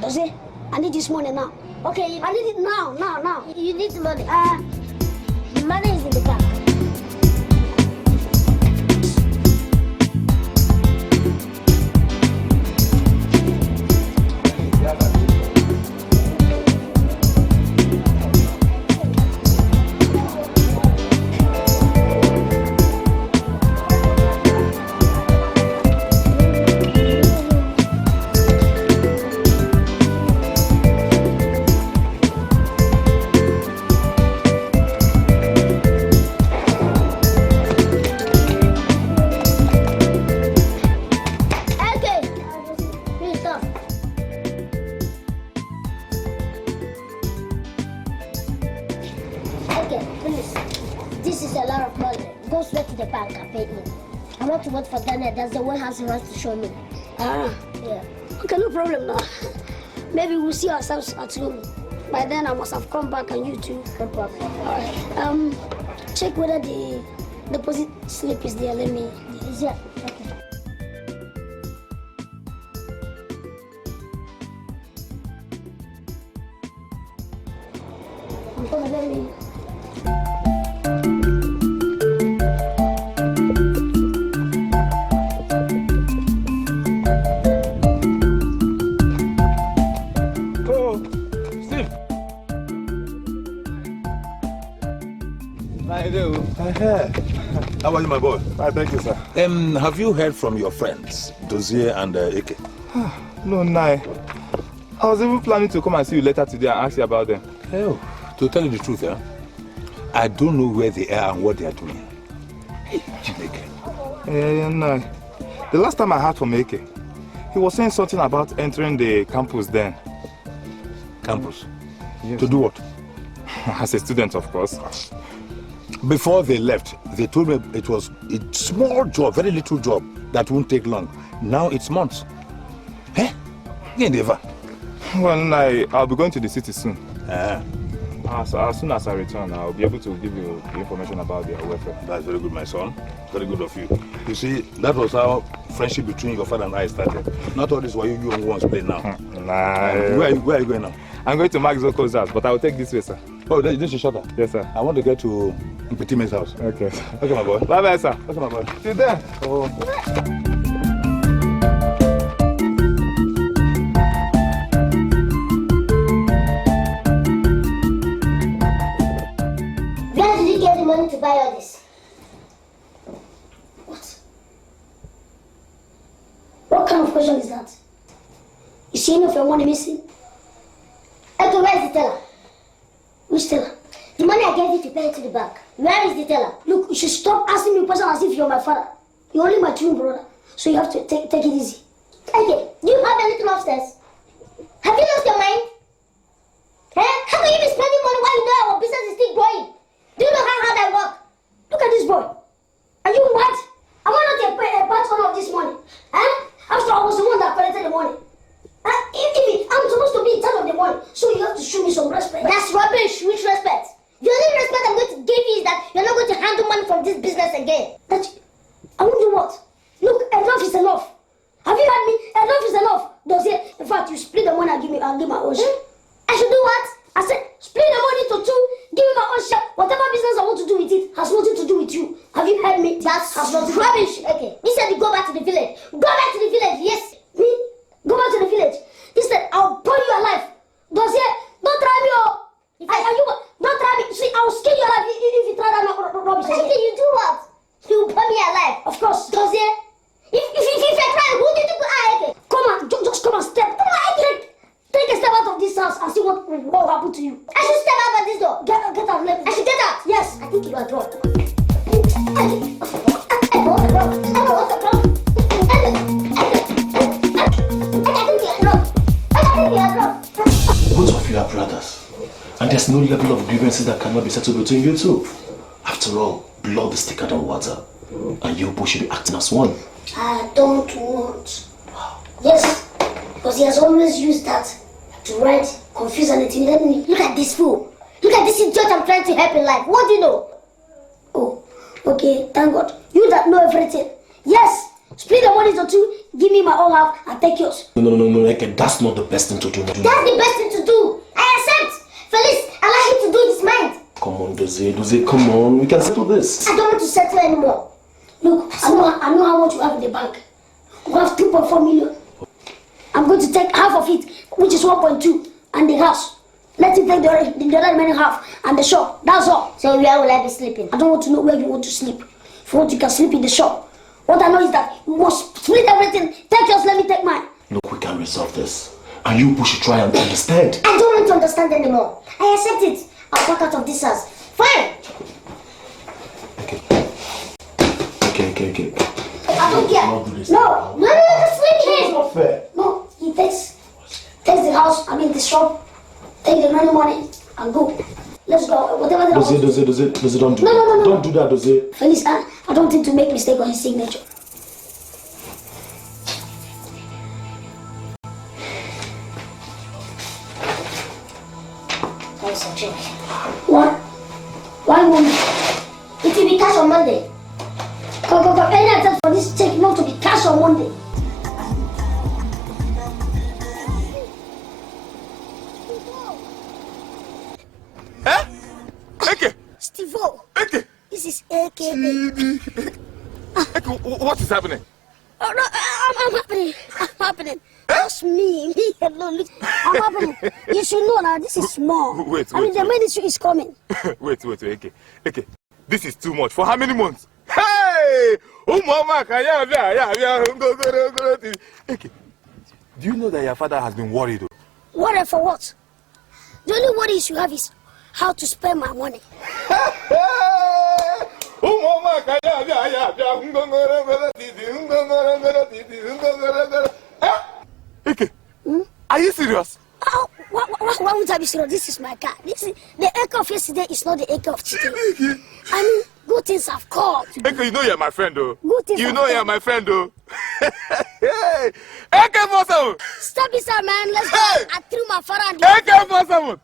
Does it? I need this money now. Okay, I need it now. You need the money. The money is in the bank. That's the warehouse he wants to show me. Yeah. Okay, no problem now. Maybe we'll see ourselves at home. By then I must have come back and you too. No problem. Alright. Check whether the deposit slip is there. Let me. Yeah. Okay. Let me. How are you, my boy? Thank you, sir. Have you heard from your friends, Dozier and Eke? No, Nai. I was even planning to come and see you later today and ask you about them. Oh, to tell you the truth, I don't know where they are and what they are doing. Hey, Nai. The last time I heard from Eke, He was saying something about entering the campus then. Campus? Yes. To do what? As a student, of course. Before they left, they told me it was a small job, very little job, that won't take long. Now it's months. Eh? Never. Well, I'll be going to the city soon. Ah. As soon as I return, I'll be able to give you the information about their welfare. That's very good, my son. Very good of you. You see, that was how friendship between your father and I started. Not all this why you young ones play now. Where are you going now? I'm going to Max Zoko's house, but I will take this way, sir. Oh, this is shorter? Yes, sir. I want to get to Mpetime's house. Okay. Okay, my boy. Bye-bye, sir. Okay, my boy. See you then. Oh. Where did you get the money to buy all this? What kind of question is that? You see any of your money missing? Okay, where is the teller? Which teller? The money I gave you to pay it to the bank. Where is the teller? Look, you should stop asking me questions as if you're my father. You're only my twin brother, so you have to take it easy. Okay, do you have anything upstairs? Have you lost your mind? Eh? How can you be spending money while you know our business is still growing? Do you know how hard I work? Look at this boy. Are you mad? Am I not a part owner of this money? Eh? After all, I was the one that collected the money. I'm supposed to be in charge of the money, so you have to show me some respect. That's rubbish. Which respect? The only respect I'm going to give you is that you're not going to handle money from this business again. I won't do what? Look, enough is enough. Have you heard me? Enough is enough. Does it? In fact, you split the money and give my own share. I should do what? I said, split the money to two, give me my own share. Whatever business I want to do with it has nothing to do with you. Have you heard me? That's rubbish. Okay. You said you go back to the village. Go back to the village, yes. Me? Go back to the village. He said, I'll burn you alive. Does it? Don't try me, oh. Don't try me. See, I'll skin you alive if you try that rubbish again. Okay, you do what? You burn me alive. Of course. Does it? If I try, who did you put? Okay. Come on, just come and step. Take a step out of this house and see what will happen to you. I should step out of this door. Get out, let me. I should get out. Yes. I think you are drunk. Both of you are brothers, and there's no level of grievances that cannot be settled between you two. After all, blood is thicker than water, and you both should be acting as one. I don't want. Yes, because he has always used that to write, confuse and intimidate me. Look at this fool. Look at this idiot I'm trying to help in life. What do you know? Oh, okay, thank God. You that know everything. Yes, split the money to two, give me my own half, and take yours. No, okay, that's not the best thing to do. That's the best thing to do. I accept. Felice, allow him to do his mind. Come on, Dozie, come on. We can settle this. I don't want to settle anymore. Look, I know how much you have in the bank. You have 2.4 million. I'm going to take half of it, which is 1.2, and the house. Let him take the other remaining half and the shop. That's all. So where will I be sleeping? I don't want to know where you want to sleep. If you want, you can sleep in the shop. What I know is that you must split everything. Take yours, let me take mine. Look, we can resolve this. And you both should try and understand. I don't want to understand anymore. I accept it. I'll walk out of this house. Fine. Okay. I don't care. No, just leave me here. It's not fair. No, he takes the house, the shop, take the money and go. Let's go. Whatever the Dozie, don't do that. No. Don't do that, Dozie. Felice, I don't want him to make mistake on his signature. That's a check. What? Why won't it will be cash on Monday? Go. Any attempt for this check not to be cash on Monday. Eke! Steve-O! Eke! This is Eke. Eke, what is happening? Oh, no, I'm happening. That's me alone. I'm happening. You should know now, this is small. Wait. The ministry is coming. Wait, Eke. This is too much. For how many months? Hey! Oh, Mama, Eke, do you know that your father has been worried? Worried for what? The only worry you have is how to spend my money. Are you serious? Oh, why would I be serious? This is my car. This is the acre of yesterday is not the acre of today. I mean, good things have come. Eke, you know you're my friend, though. Good things You know you're my friend, though. Hey, AK-47. Stop it, sir, man. Let's go. I threw my father and AK-47.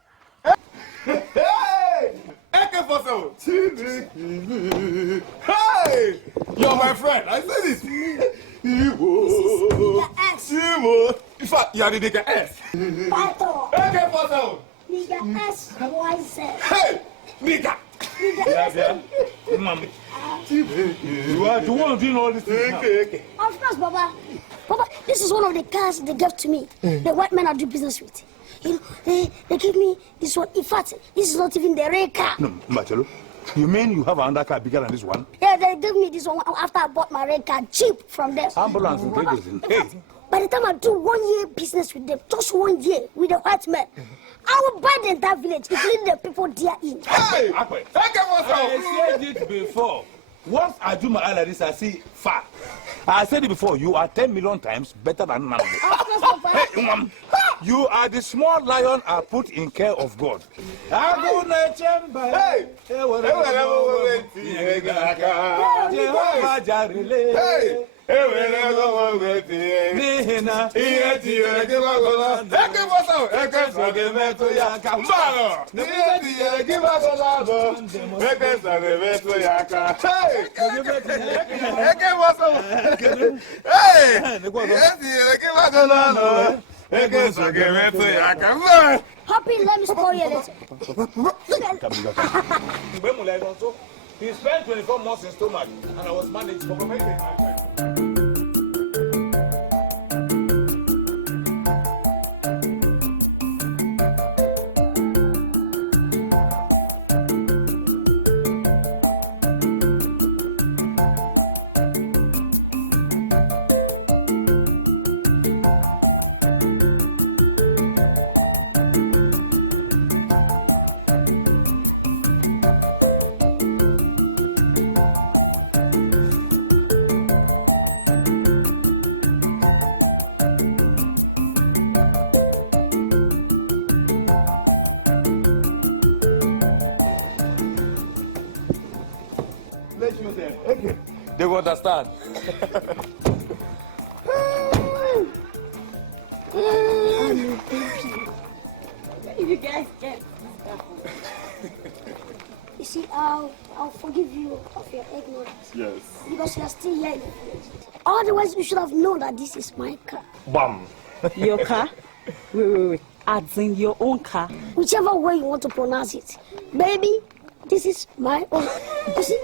Hey, AK-47. Hey, you're my friend. I said it. Timo. In fact, you are the nigga S. AK-47. Nigga S. YZ. Hey, nigga. Yeah. Mom. You are the one doing all this thing now. Of course, Baba. Baba, this is one of the cars they gave to me. The white men I do business with. You know, they give me this one. In fact, this is not even the rare car. No, Machelo. You mean you have another car bigger than this one? Yeah, they gave me this one after I bought my red car cheap from them. Ambulance and Baba, by the time I do 1 year business with them, just 1 year with the white men, I will buy the entire village, including the people there in. Hey, I said it before. Once I do my eye like this, I see fat. I said it before, you are 10 million times better than none of them. Hey, you are the small lion I put in care of God. Hey! Happy, let me spoil you later. He spent 24 months in stomach and I was managed for my friend. Okay. They will understand. You guys get You see, I'll forgive you of your ignorance. Yes. Because you are still here in the village. Otherwise, you should have known that this is my car. Bam. Your car? Wait. As in your own car? Whichever way you want to pronounce it. Baby, this is my own. You see,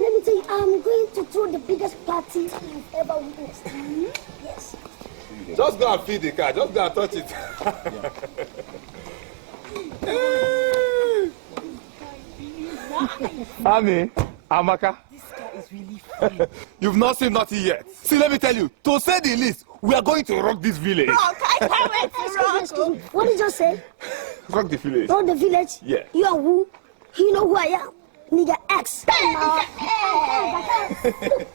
let me tell you, I'm going to throw the biggest party you've ever witnessed. Yes. Just go and feed the car. Just go and touch it. Ami, Amaka. This car is really fun. You've not seen nothing yet. See, let me tell you, to say the least, we are going to rock this village. Rock, I can't wait to rock. Excuse me. What did you say? Rock the village. Rock the village? Yeah. You are who? You know who I am? Nigga X.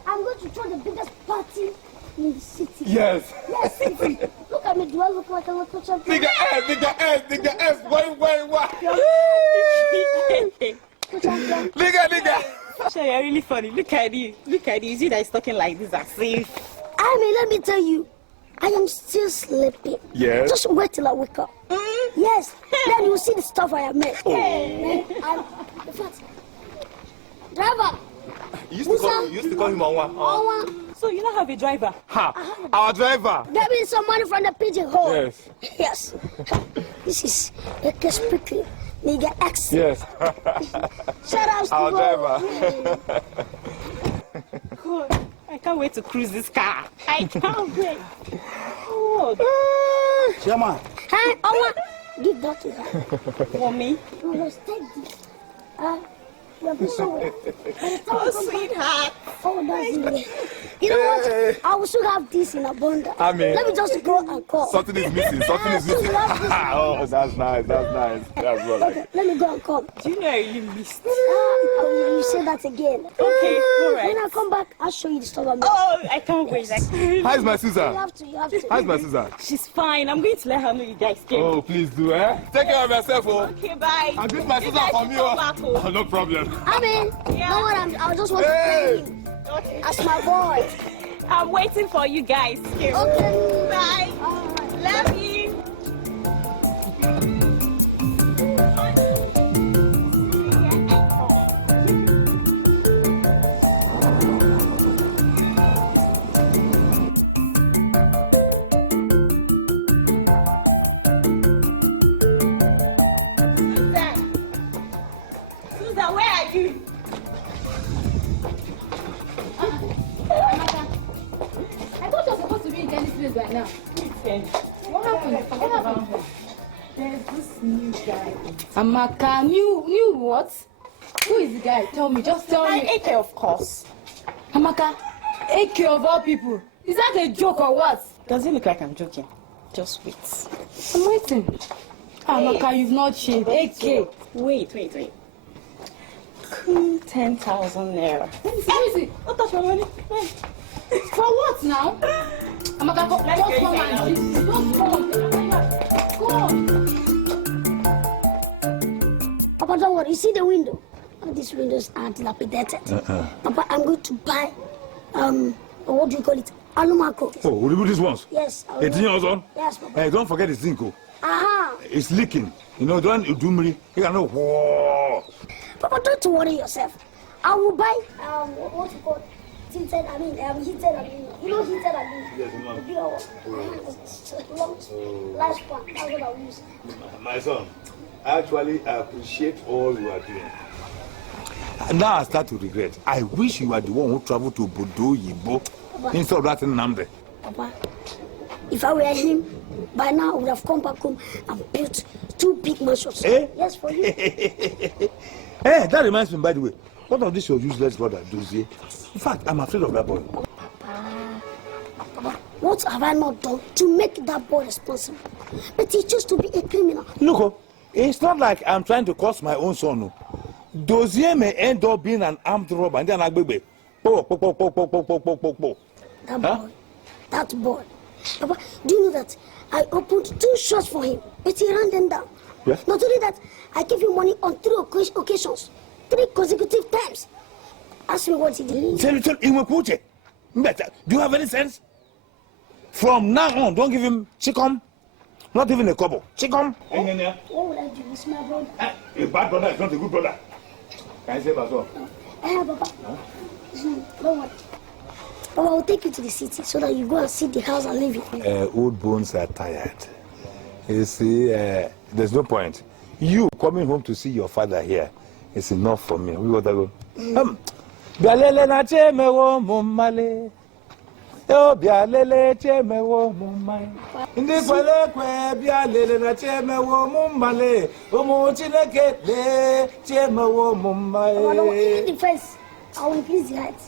I'm going to throw the biggest party in the city. Yes. Yes, city. Look at me. Do I look like a local champion? Nigga S. Why? Nigga. Sure, you're really funny. Look at you. You see that he's talking like this as if. I mean, let me tell you, I am still sleeping. Yes. Just wait till I wake up. Yes. Then you will see the stuff I have made. In fact, driver. You used to call him Onwa. So you don't have a driver? Our driver. Give me some money from the pigeon hole. Yes. Yes. This is a case speaking. Nigga X. Yes. Shout out to Our God. driver. God, I can't wait to cruise this car. I can't wait. God. Chairman. Hey, give that to her. For me? No, take this. You have been so well. Oh, sweetheart. Oh, that's it. You know what? I will soon have this in abundance. I mean, let me just go and call. Something is missing. Something is missing. Oh, that's nice. That's nice. That's what I like. Let me go and come. Do you know I really missed? You say that again. Okay, all right. When I come back, I'll show you the stuff I'm Oh, I can't wait. How's my Susan? You have to. How's my Susan? She's fine. I'm going to let her know you guys came. Oh, please do, eh? Take care of yourself, oh. Okay, bye. And greet my Susan for me, oh. Oh, no problem. I mean, no one. I just want to play him as my boy. I'm waiting for you guys. Okay. Bye. Love you. Susan, where are you? I thought you were supposed to be in Jenny's place right now. What happened? What happened? There's this new guy. Amaka, new what? Who is the guy? Tell me, just tell me. AK, of course. Amaka, AK of all people. Is that a joke or what? Does it look like I'm joking? Just wait. I'm waiting. Amaka, you've not shaved. AK. Wait. Cool 10,000 naira. Let me see. What touch my money? For what now? Amaka, just come and see. Just come. Go on. Papa, don't worry. You see the window? Oh, these windows are dilapidated. Papa, I'm going to buy, what do you call it? Alumako. Oh, will you do this once? Yes. 18 years old? Yes, Papa. Hey, don't forget the zinc. Aha. It's leaking. You know, don't do me. You can know. Whoa. Papa, don't worry yourself. I will buy, what you call tinted, heated, you know heated aluminum. Yes, ma'am. Long, large pan. That's what I will use. My son, actually, I appreciate all you are doing. Now I start to regret. I wish you were the one who traveled to Bodo Yibo instead of that in Namde. Papa, if I were him, by now I would have come back home and built 2 big mansions. Eh? Yes, for you. Hey, that reminds me, by the way, what of this your useless brother, Dozie? In fact, I'm afraid of that boy. Papa, what have I not done to make that boy responsible? But he chose to be a criminal. Look, it's not like I'm trying to cause my own son. Dozie may end up being an armed robber and then I baby. That boy. Papa, do you know that I opened 2 shops for him, but he ran them down? Yes. Not only that, I gave him money on 3 occasions, 3 consecutive times. Ask me what he did. Tell do you have any sense? From now on, don't give him chicken, not even a kobo. Chicken. What would I do? It's my brother. A bad brother is not a good brother. Can you say that so? Papa. Don't worry. Papa, I will take you to the city so that you go and see the house and live in. Old bones are tired. You see, there's no point. You coming home to see your father here is enough for me. We gotta go. Bialele na chemewo mumale. Yo bialele chemewo mumale. Ndi kwele kwe bialele na chemewo mumale. Umu chineke le chemewo mumale. Papa, in the face, I will increase the height.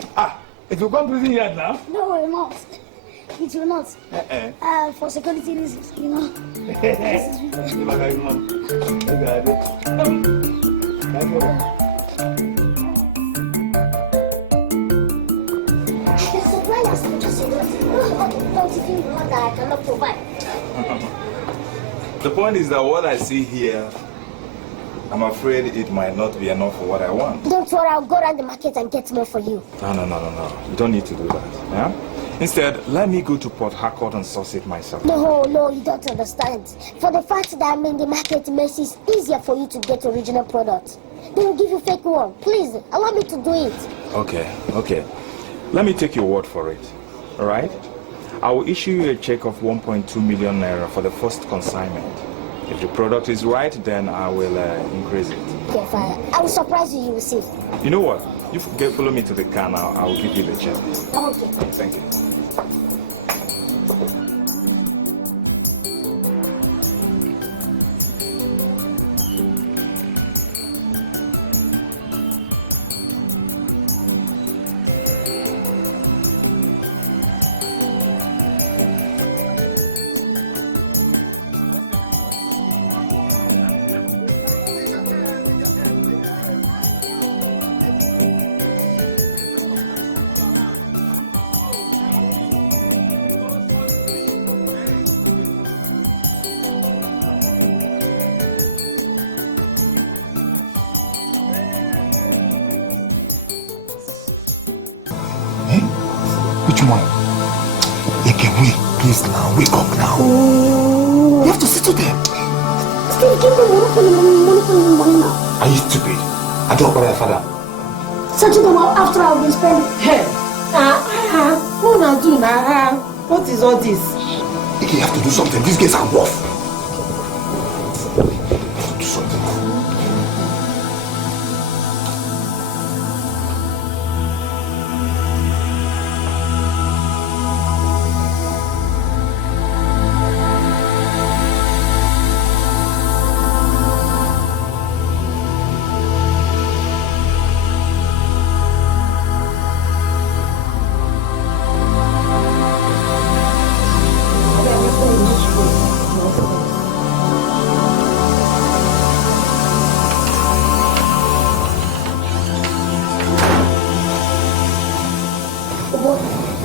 It will come to the yard now? No, it will not. It will not. For security reasons, you know. That I cannot provide. The point is that what I see here, I'm afraid it might not be enough for what I want. Don't worry, I'll go around the market and get more for you. No. You don't need to do that. Yeah? Instead, let me go to Port Harcourt and source it myself. No, you don't understand. For the fact that I'm in the market makes it easier for you to get original products. They will give you fake one. Please, allow me to do it. Okay. Let me take your word for it. All right? I will issue you a check of 1.2 million naira for the first consignment. If the product is right, then I will increase it. Okay, fine. I will surprise you, you will see. You know what? You follow me to the car now. I will give you the check. Okay. Thank you. Oh. You have to settle them. Still give them money now. Are you stupid? I don't borrow your father. Settle them out after I've been spending. Hey, what now do now? What is all this? You have to do something. These guys are rough. Do something.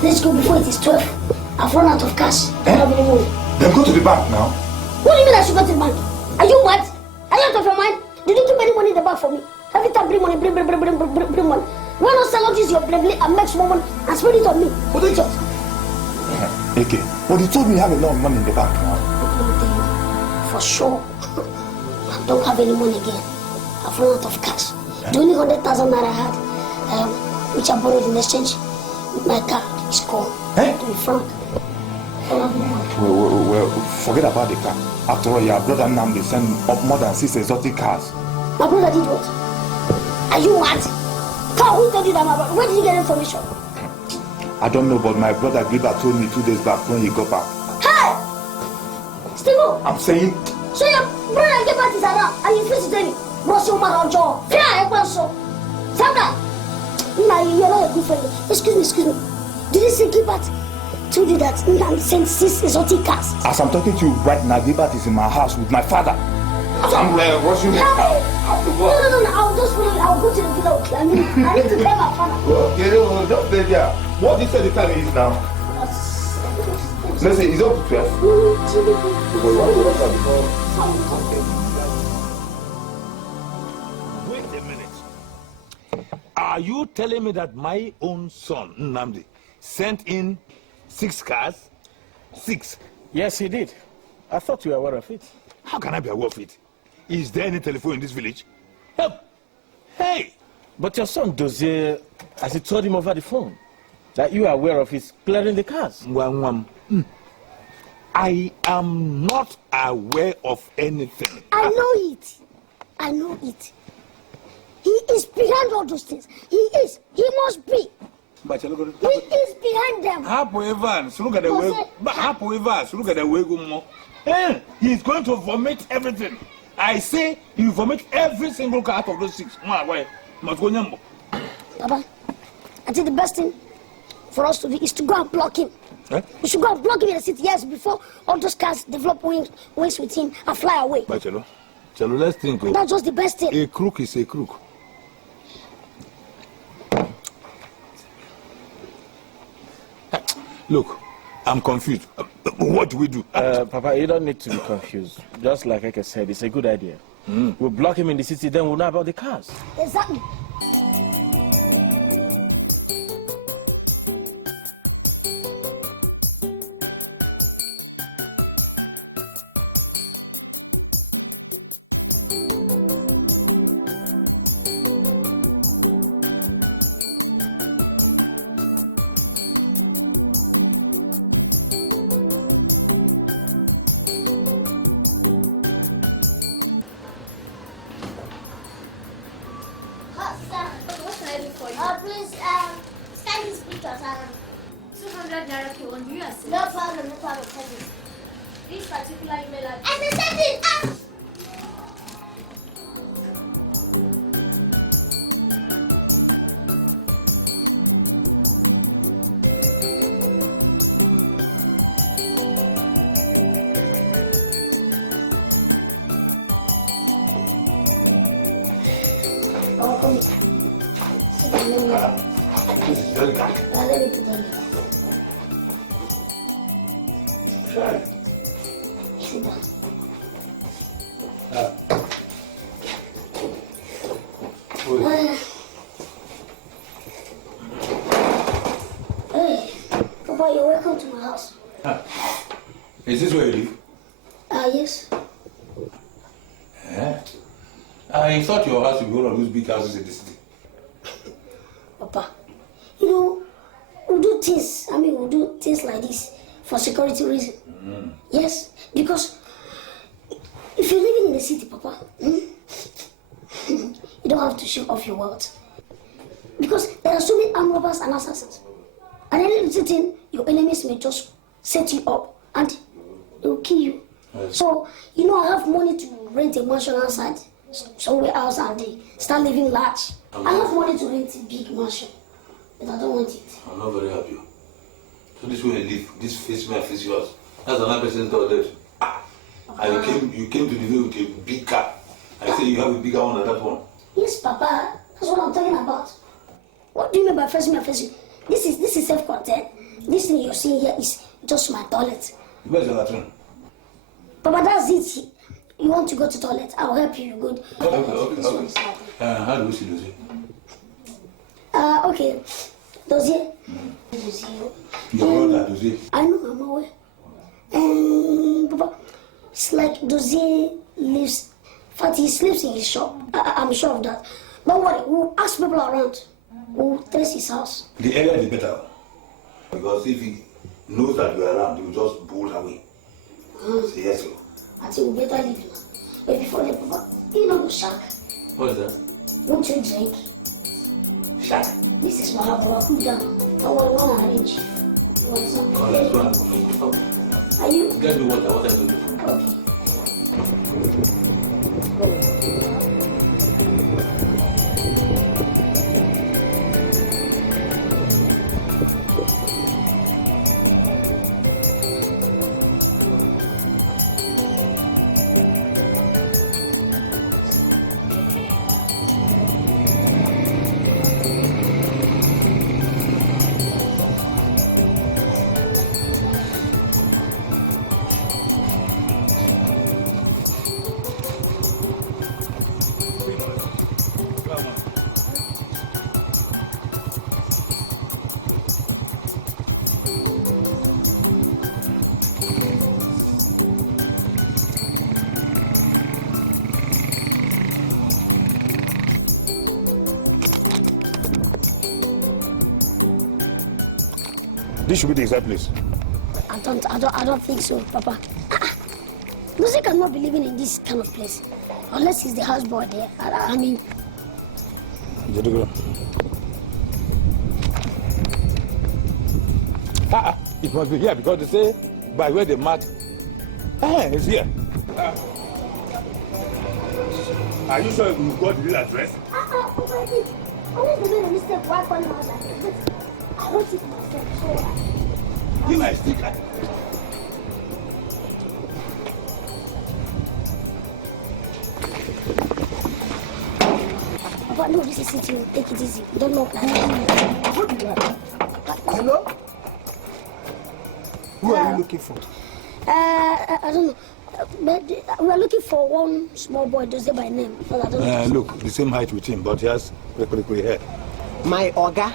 Let's go before it is 12. I've run out of cash. I don't have any money. Then go to the bank now. What do you mean I should go to the bank? Are you mad? Are you out of your mind? Did you keep any money in the bank for me? Every time bring money, bring money. Why not sell out your blably and make small money and spend it on me? What did you? Okay, but you told me you have a lot of money in the bank now. Let me tell you, for sure, I don't have any money again. I've run out of cash. The only 100,000 naira I had, which I borrowed in exchange, my car is gone. To be frank, I don't have no money. Well, forget about the car. After all, your brother Namdi sent up more than 6 exotic cars. My brother did what? Are you mad? Carl, who told you that my brother? Where did you get information? I don't know, but my brother Gilbert told me 2 days back when he got back. Hey! Steve! I'm saying... So your brother Gilbert is around and you feel to tell me, what's your man on Joe? Yeah, I want so. Sandra! Nah, you're not a good friend. Excuse me. Did you say Gilbert told you that Nand sent 6 exotic cars? As I'm talking to you right now, Gilbert is in my house with my father. I'm like, what's your name? No, I'll just follow you. I'll go to the villa. Okay? I need to tell my father. Okay, just stay there. What did you say the time is now? Let's say it's up to 12. Wait a minute. Are you telling me that my own son, Nnamdi, sent in 6 cars? 6? Yes, he did. I thought you were aware of it. How can I be aware of it? Is there any telephone in this village? Help! Hey! But your son Dozier, as he told him over the phone, that you are aware of his clearing the cars. I am not aware of anything. I know it. He is behind all those things. He is. He must be. He is behind them. Look at the way. He's going to vomit everything. I say he vomit every single car out of those 6. Baba, I think the best thing for us to do is to go and block him. We should go and block him in the city, yes, before all those cars develop wings with him and fly away. But Chelo, let's think. That's just the best thing. A crook is a crook. Look, I'm confused. What do we do? Papa, you don't need to be confused. Just like Eke said, it's a good idea. We'll block him in the city, then we'll know about the cars. Exactly. Please, scan these pictures. 200 naira per one. Do you accept? No problem. This particular email address. I will send it. This is very dark. Let me put on Try. Sit down. Hey, Papa, you're welcome to my house. Is this where you live? Yes. I thought your house would be one of those big houses in the city. Papa, you know, we do things like this for security reasons. Yes, because if you're living in the city, Papa, you don't have to show off your wealth. Because there are so many armed robbers and assassins. And any little thing, your enemies may just set you up and they will kill you. Yes. So, you know, I have money to rent a mansion outside, somewhere else, and they start living large. I have money to rent a big mansion, but I don't want it. I'm not very happy. So this way you live, this face me and face yours. That's another person thought that. And you came to the way with a big car. I say you have a bigger one than that one. Yes, Papa. That's what I'm talking about. What do you mean by face me and face you? This is self-contained. This thing you're seeing here is just my toilet. Where's the latrine? Papa, that's it. You want to go to toilet? I'll help you. Good. Okay. How do we see Dozie? Okay. Dozie. Your brother, Dozie? I know, I'm aware. Papa, it's like Dozie lives. In fact, he sleeps in his shop. I'm sure of that. Don't worry, we'll ask people around. We'll trace his house. The earlier the better. Because if he knows that you're around, he will just bolt away. Say yes, sir. I think we better leave now. But before that, Papa, you know the shark. What is that? Won't you drink? Shark. This is my Papa. Cool down. Don't worry, one arrange. You want some? Are you? Get me water. What I do? Okay. This should be the exact place. I don't think so, Papa. Lucy cannot be living in this kind of place. Unless he's the houseboy there. I mean... It must be here because they say by where they mark. It's here. Are you sure you got the real address? Always made a mistake while calling out like this. I wrote it myself, so... Give my sticker. But no, this is it. You take it easy. Don't know. Hello? Who are you looking for? I don't know. But we are looking for one small boy, Dozie by name. But I don't know. Look, the same height with him, but he has pretty hair. My Oga,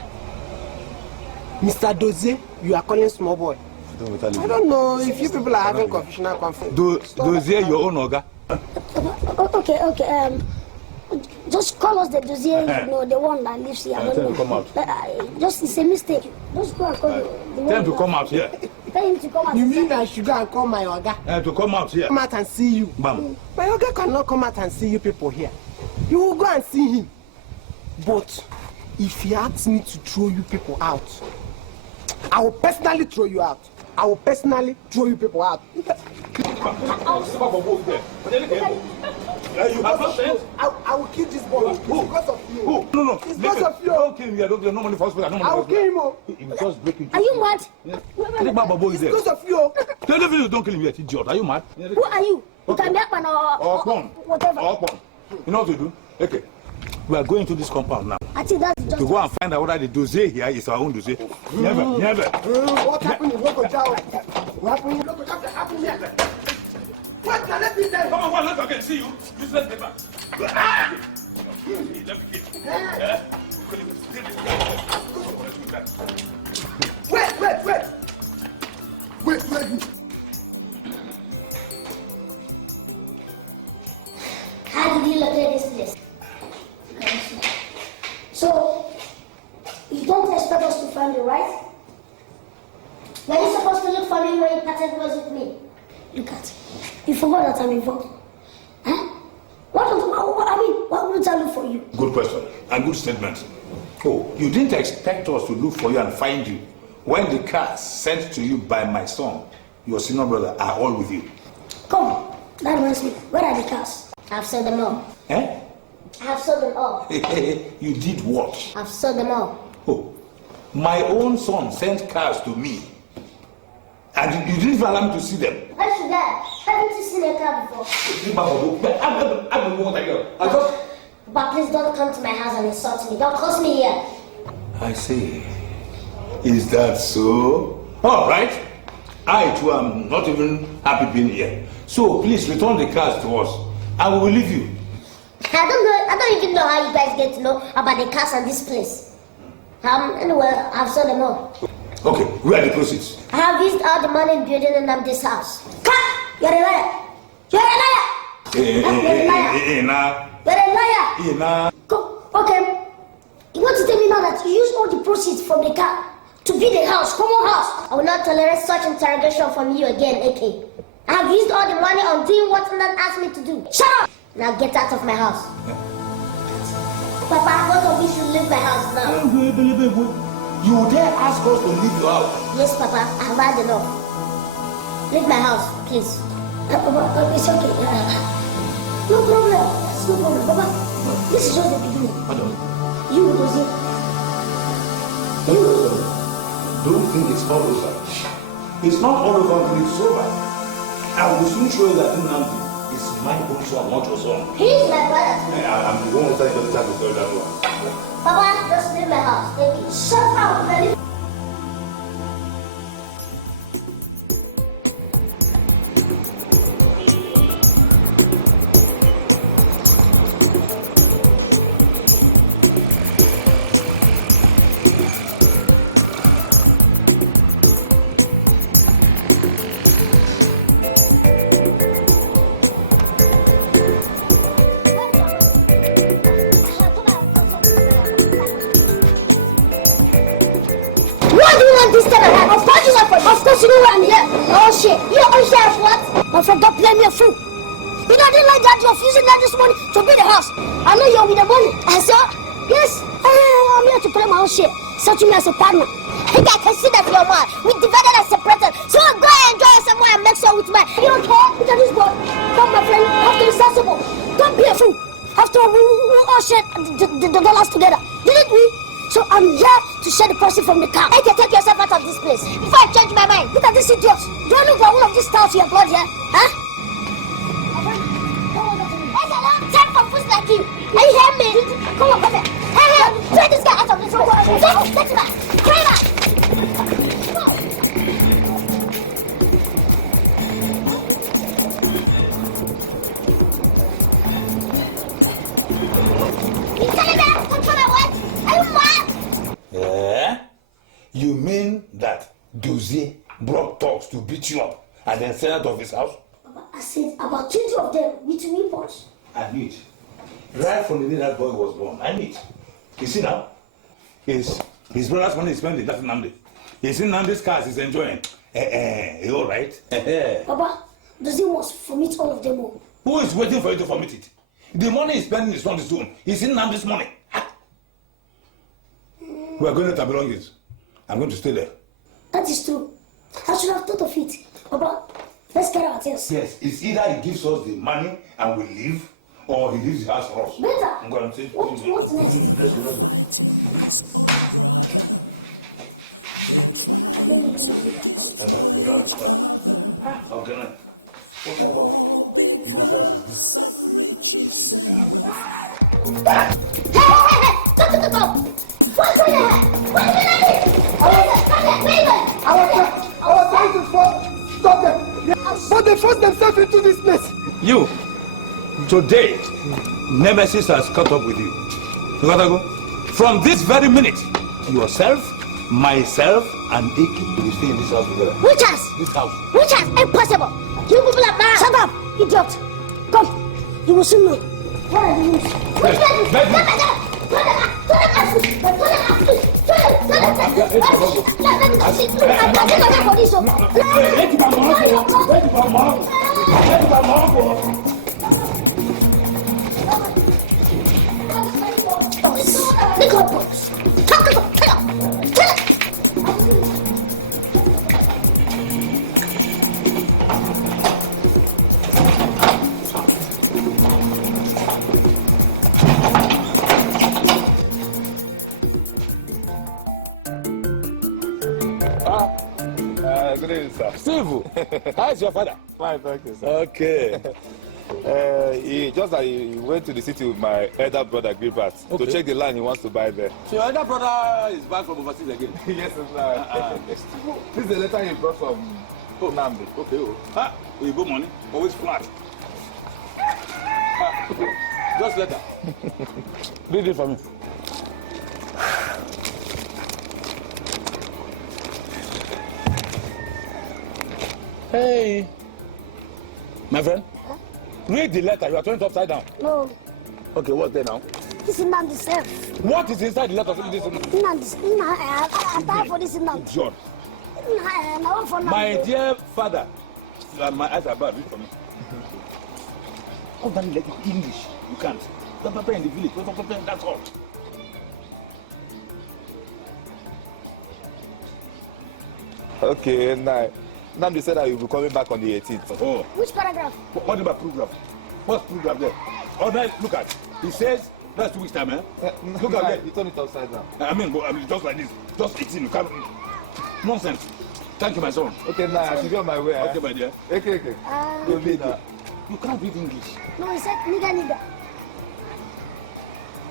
Mr. Dozie, you are calling small boy. I don't know if you people are having confusional conflict. Dozie, your own Oga? Okay. Just call us the Dozie, you know, the one that lives here. I don't know. Come out. Just, it's a mistake. Just go and call the Tell him to come out here. Tell him to come out. You mean I should go and call my Oga? To come out here. Come out and see you. Bam. My Oga cannot come out and see you people here. You will go and see him. But if he asks me to throw you people out, I will personally throw you out. I will personally throw you people out. You have not said? I will kill this boy. It's because of you. Who? No. It's because of you. Don't kill him here. Don't no money for hospital. I will kill him. He will just break into. Are you mad? It's because of you. Tell him you don't kill him yet, idiot. Are you mad? Who are you? You can be up or whatever. You know what to do? Okay. We are going to this compound now. I think that's just... To go and find out whether the Dozie here is our own Dozie. Never. What happened in Loco Chow? What happened in Loco Chow? Happened here. What can let me say? Come on, let's go see you. Useless paper. Let me get Wait. did you locate this place? So, you don't expect us to find you, right? Were you supposed to look for me when you parted ways with me? Look at it. You forgot that I'm involved. Huh? What would I look for you? Good question and good statement. Oh, you didn't expect us to look for you and find you when the cars sent to you by my son, your senior brother, are all with you. Come, that reminds me. Where are the cars? I've sold them all. Eh? I've sold them all. You did what? I've sold them all. Oh, my own son sent cars to me, and you didn't even allow me to see them. Why should I? Haven't you seen a car before? But please don't come to my house and insult me. Don't curse me here. I see. Is that so? All right. I too am not even happy being here. So please return the cars to us, and we will leave you. I don't even know how you guys get to know about the cars and this place. Anyway, I've sold them all. Okay, where are the proceeds? I have used all the money in building and this house. You're a liar. You're a liar. You're a liar. You're a liar. Okay. You want to tell me now that you used all the proceeds from the car to build a house, common house? I will not tolerate such interrogation from you again, AK. I have used all the money on doing what Nan asked me to do. Shut up! Now get out of my house. Papa, both of you should leave my house now. You dare ask us to leave you out? Yes, Papa, I've had enough. Leave my house, please. It's okay. No problem. It's no problem. Papa, this is just the beginning. You was it. Don't think it's all over. It's not all over until it's over. I will soon show you that Nnamdi is my own son, not your son. He's my brother. I'm the one who started to tell that one. Papa, just leave my house. Thank you. Shut up, baby. Of course you know why I'm here. Oh shit. You understand what? I forgot to play me a fool. You know I didn't like that you're using that this money to build a house. I know you're with the money. And so, yes, I'm here to play my own shit. Such me as a partner. I can see that you're mine. We divided and separated. So go and enjoy yourself while I make sure with mine. You don't care? Look at this boy. Come my friend, have to be sensible. Don't be a fool. After all, we all shared the dollars together. Didn't we? So I'm here to share the person from the car. I can take yourself out of this place before I change my mind. Look at this idiot. Do you look for one of these stars you have got here? Huh? It's a long time for fools like you. Are you hearing me? Come on, come here. Hey, throw this guy out of this room. Take him out. Throw him out. You telling me I have to control my words? Are you mad? Yeah? You mean that Dozie brought dogs to beat you up and then sent out of his house? Papa, I said about 20 of them with weapons. I knew it. Right from the day that boy was born, I knew it. You see now? His brother's money is spending, that's Nnamdi. You see Nnamdi's cars he's enjoying. You all right? Papa, Dozie must vomit all of them all. Who is waiting for you to vomit it? The money he's spending is not his own. He's in Nnamdi's money. We are going to Tabelongis. I'm going to stay there. That is true. I should have thought of it. Papa, let's get our things. Yes, it's either he gives us the money and we leave, or he leaves the house for us. Better. I'm going to say, What's next? Let's go. Okay, now. What type of nonsense is this? Hey! Go! What's going on? What is it? I was trying to stop them. But they forced themselves into this place. You, today, Nemesis has caught up with you. You gotta go. From this very minute, yourself, myself, and Aki will stay in this house together. Which house? This house. Which house? Impossible. You people are mad. Shut up, idiot. Come. You will soon know. What are the rules? Which Good evening, sir. Steve, how's your father? Fine, thank you, sir. Okay. He went to the city with my elder brother, Gilbert, to check the land he wants to buy there. So your elder brother is back from overseas again? Yes, sir. This is the letter he brought from Namdi. Okay. We go money, always flat. Just letter. Read it for me. Hey, my friend, read the letter. You are turned upside down. No. Okay, what's there now? This is not the self. What is inside the letter? John. My dear father, my eyes are bad. Read for me. How can you like it English? You can't. The papa in the village. That's all. Okay, now Namdi said that you'll be coming back on the 18th. Oh. Which paragraph? What about program? What's program there? Oh, now look at. He says that's 2 weeks time, eh? Look at that. You turn it upside down. I mean, just like this. Just 18. You can't. Nonsense. Thank you, my son. Okay, now I should be on my way. Okay, my dear. Okay. You can't read English. No, he said nigga.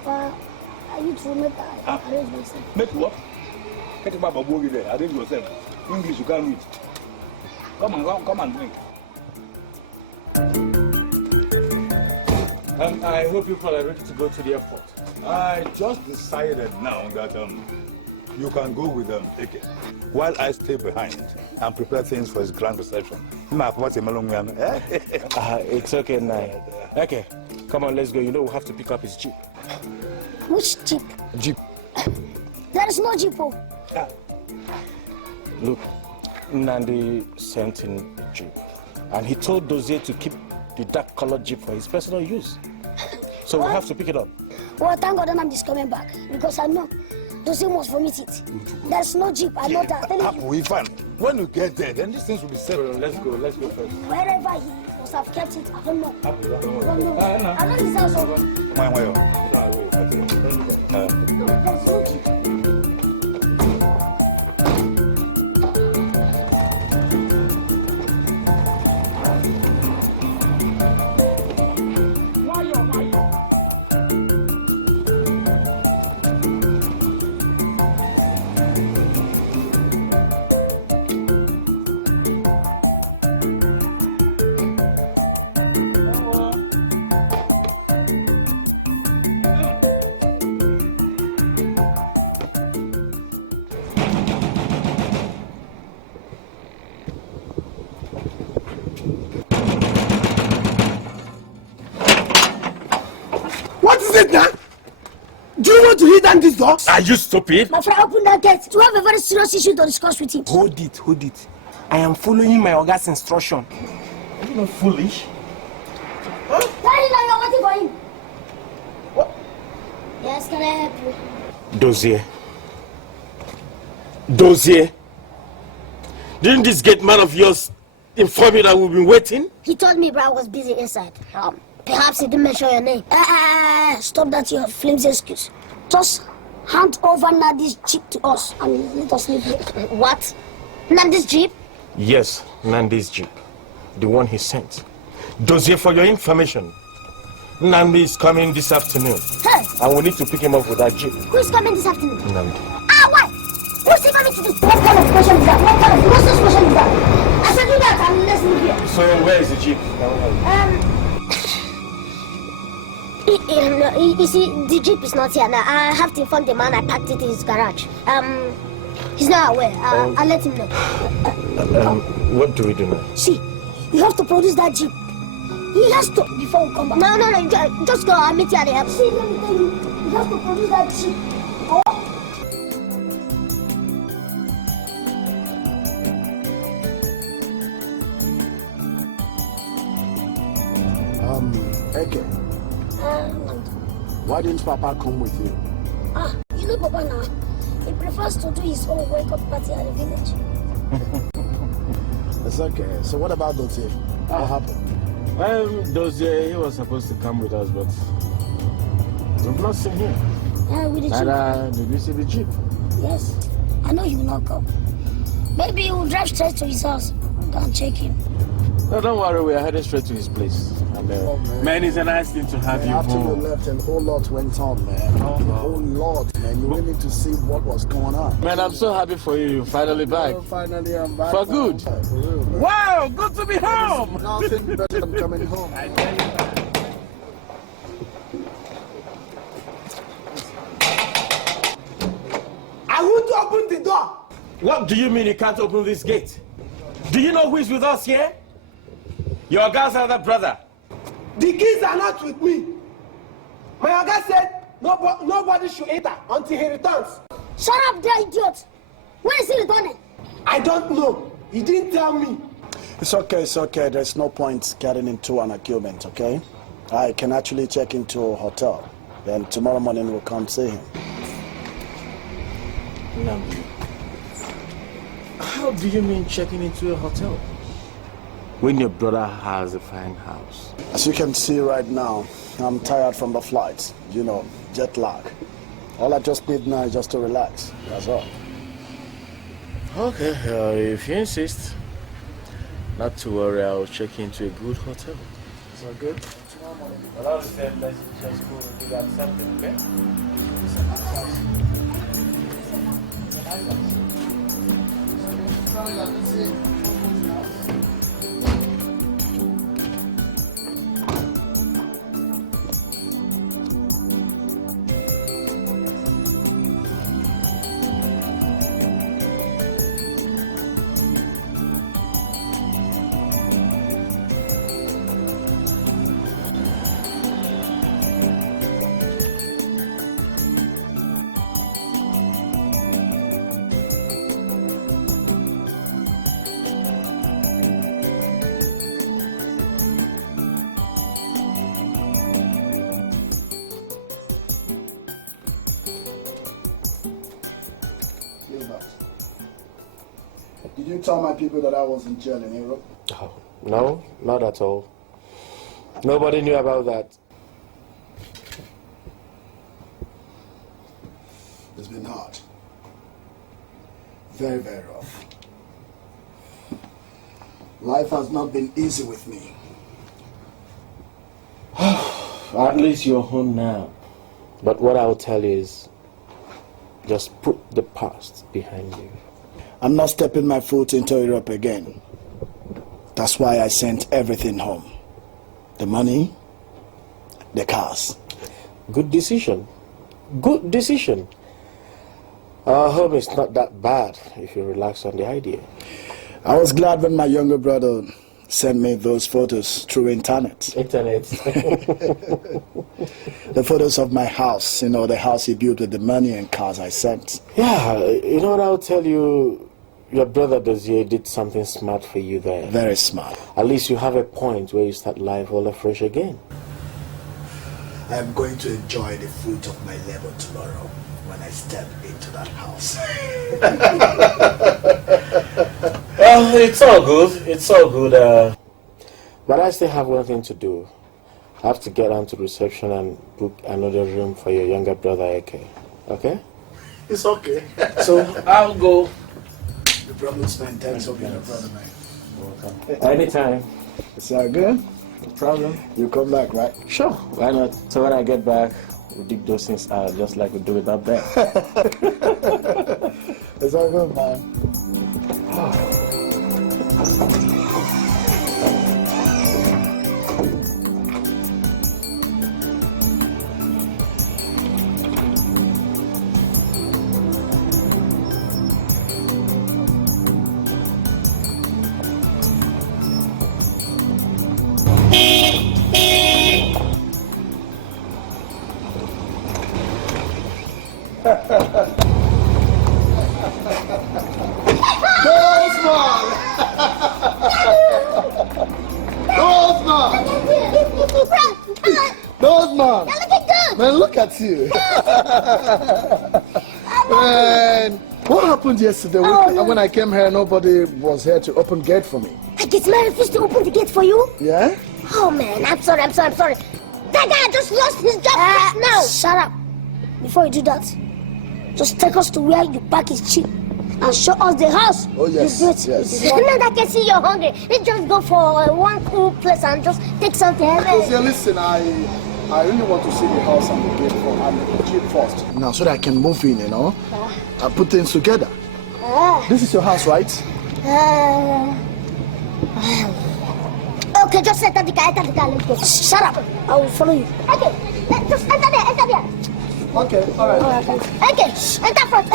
I need to make arrange myself. Make what? Get about a boogie there. Arrange yourself. English you can't read. Come and drink. I hope you people are ready to go to the airport. I just decided now that you can go with Eke, while I stay behind and prepare things for his grand reception. It's okay, Nai. Okay, come on, let's go. You know we have to pick up his jeep. Which jeep? Jeep. There is no jeep. Look, Nandi sent in a jeep, and he told Dozier to keep the dark-colored jeep for his personal use. So we have to pick it up. Well, thank God I'm just coming back, because I know Dozier must vomit it. There's no jeep, I know that. When you get there, then these things will be settled. Let's go first. Wherever he must have kept it, I don't know. I know his house. There's no jeep. What is it now? Do you want to hit down these dogs? Are you stupid? My friend, open that gate. We have a very serious issue to discuss with him. Hold it. I am following my Oga's instruction. Are you not foolish? Daddy, now you're waiting for him. What? Yes, can I help you? Dozier. Didn't this gate man of yours inform you that we've been waiting? He told me, but I was busy inside. Perhaps he didn't mention your name. Stop that, your flimsy excuse. Just hand over Nadi's jeep to us and let us leave here. What? Nadi's jeep? Yes, Nandi's jeep. The one he sent. Dozier, for your information, Nandi is coming this afternoon. Hey! And we need to pick him up with that jeep. Who's coming this afternoon? Nandi. Why? Who's he coming to do? What kind of question is that? What kind of question is that? I said do that and let's leave here. So where is the jeep? You see, the jeep is not here now. I have to inform the man I parked it in his garage. He's not aware. I'll let him know. What do we do now? See, you have to produce that jeep. He has to before we come back. No, just go. I'll meet you at the airport. See, let me tell you, he has to produce that chip. Eke, why didn't Papa come with you? You know Papa now. He prefers to do his own wake-up party at the village. It's okay. So what about Dotier? What happened? Dozier, he was supposed to come with us, but we've not seen him. With the jeep. Did you see the jeep? Yes. I know he will not come. Maybe he will drive straight to his house. Go and check him. No, don't worry. We are headed straight to his place. And, man, it's a nice thing to have you after home. you left, a whole lot went on, man. A whole lot, man. You really need to see what was going on. Man, I'm so happy for you. You're finally back. Finally, I'm back. For good. For real, man. Wow, good to be home. Nothing better than coming home. I tell you. I want to open the door. What do you mean you can't open this gate? Do you know who is with us here? Your girl's other brother. The kids are not with me. My Oga said nobody should enter until he returns. Shut up there, idiot. When is he returning? I don't know. He didn't tell me. It's okay. There's no point getting into an argument, okay? I can actually check into a hotel. Then tomorrow morning we'll come see him. Namdi, how do you mean checking into a hotel? When your brother has a fine house. As you can see right now, I'm tired from the flight. You know, jet lag. All I just need now is just to relax. That's all. Okay, if you insist. Not to worry, I'll check into a good hotel. Is that good? But all the same, let's just go and do that something, okay? Did you tell my people that I was in jail in Europe? Oh, no, not at all. Nobody knew about that. It's been hard. Very, very rough. Life has not been easy with me. At least you're home now. But what I'll tell you is, just put the past behind you. I'm not stepping my foot into Europe again. That's why I sent everything home. The money, the cars. Good decision. Good decision. Our home is not that bad if you relax on the idea. I was glad when my younger brother sent me those photos through internet. The photos of my house, you know, the house he built with the money and cars I sent. Yeah, you know what I'll tell you? Your brother Dozier did something smart for you there. Very smart. At least you have a point where you start life all afresh again. I am going to enjoy the fruit of my labor tomorrow when I step into that house. Well, it's all good. It's all good. But I still have one thing to do. I have to get down to reception and book another room for your younger brother, Eke. Okay? It's okay. So I'll go. The problem's man. Thanks for being a brother, man. Welcome. Anytime. Is that good? No problem. You come back, right? Sure. Why not? So when I get back, we'll dig those things out just like we do with that bed. It's all good, man. Those man. You're looking good. Man, look at you. Man, what happened yesterday when I came here? Nobody was here to open gate for me. I get my refused to open the gate for you. Yeah? Oh man, I'm sorry. That guy just lost his job now. Shut up. Before you do that, just take us to where you park his jeep and show us the house. Oh yes, yes. Now that I can see you're hungry, let's just go for one cool place and just take something. Listen, I really want to see the house and the gate and the jeep first. Now, so that I can move in, you know. I put things together. This is your house, right? Okay, just enter the car, let's go. Shut up. I will follow you. Okay, just enter there. Okay, alright. Okay, enter front.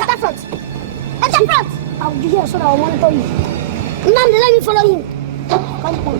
I'll be here so that I will monitor you. Nnamdi, let me follow him. Come on.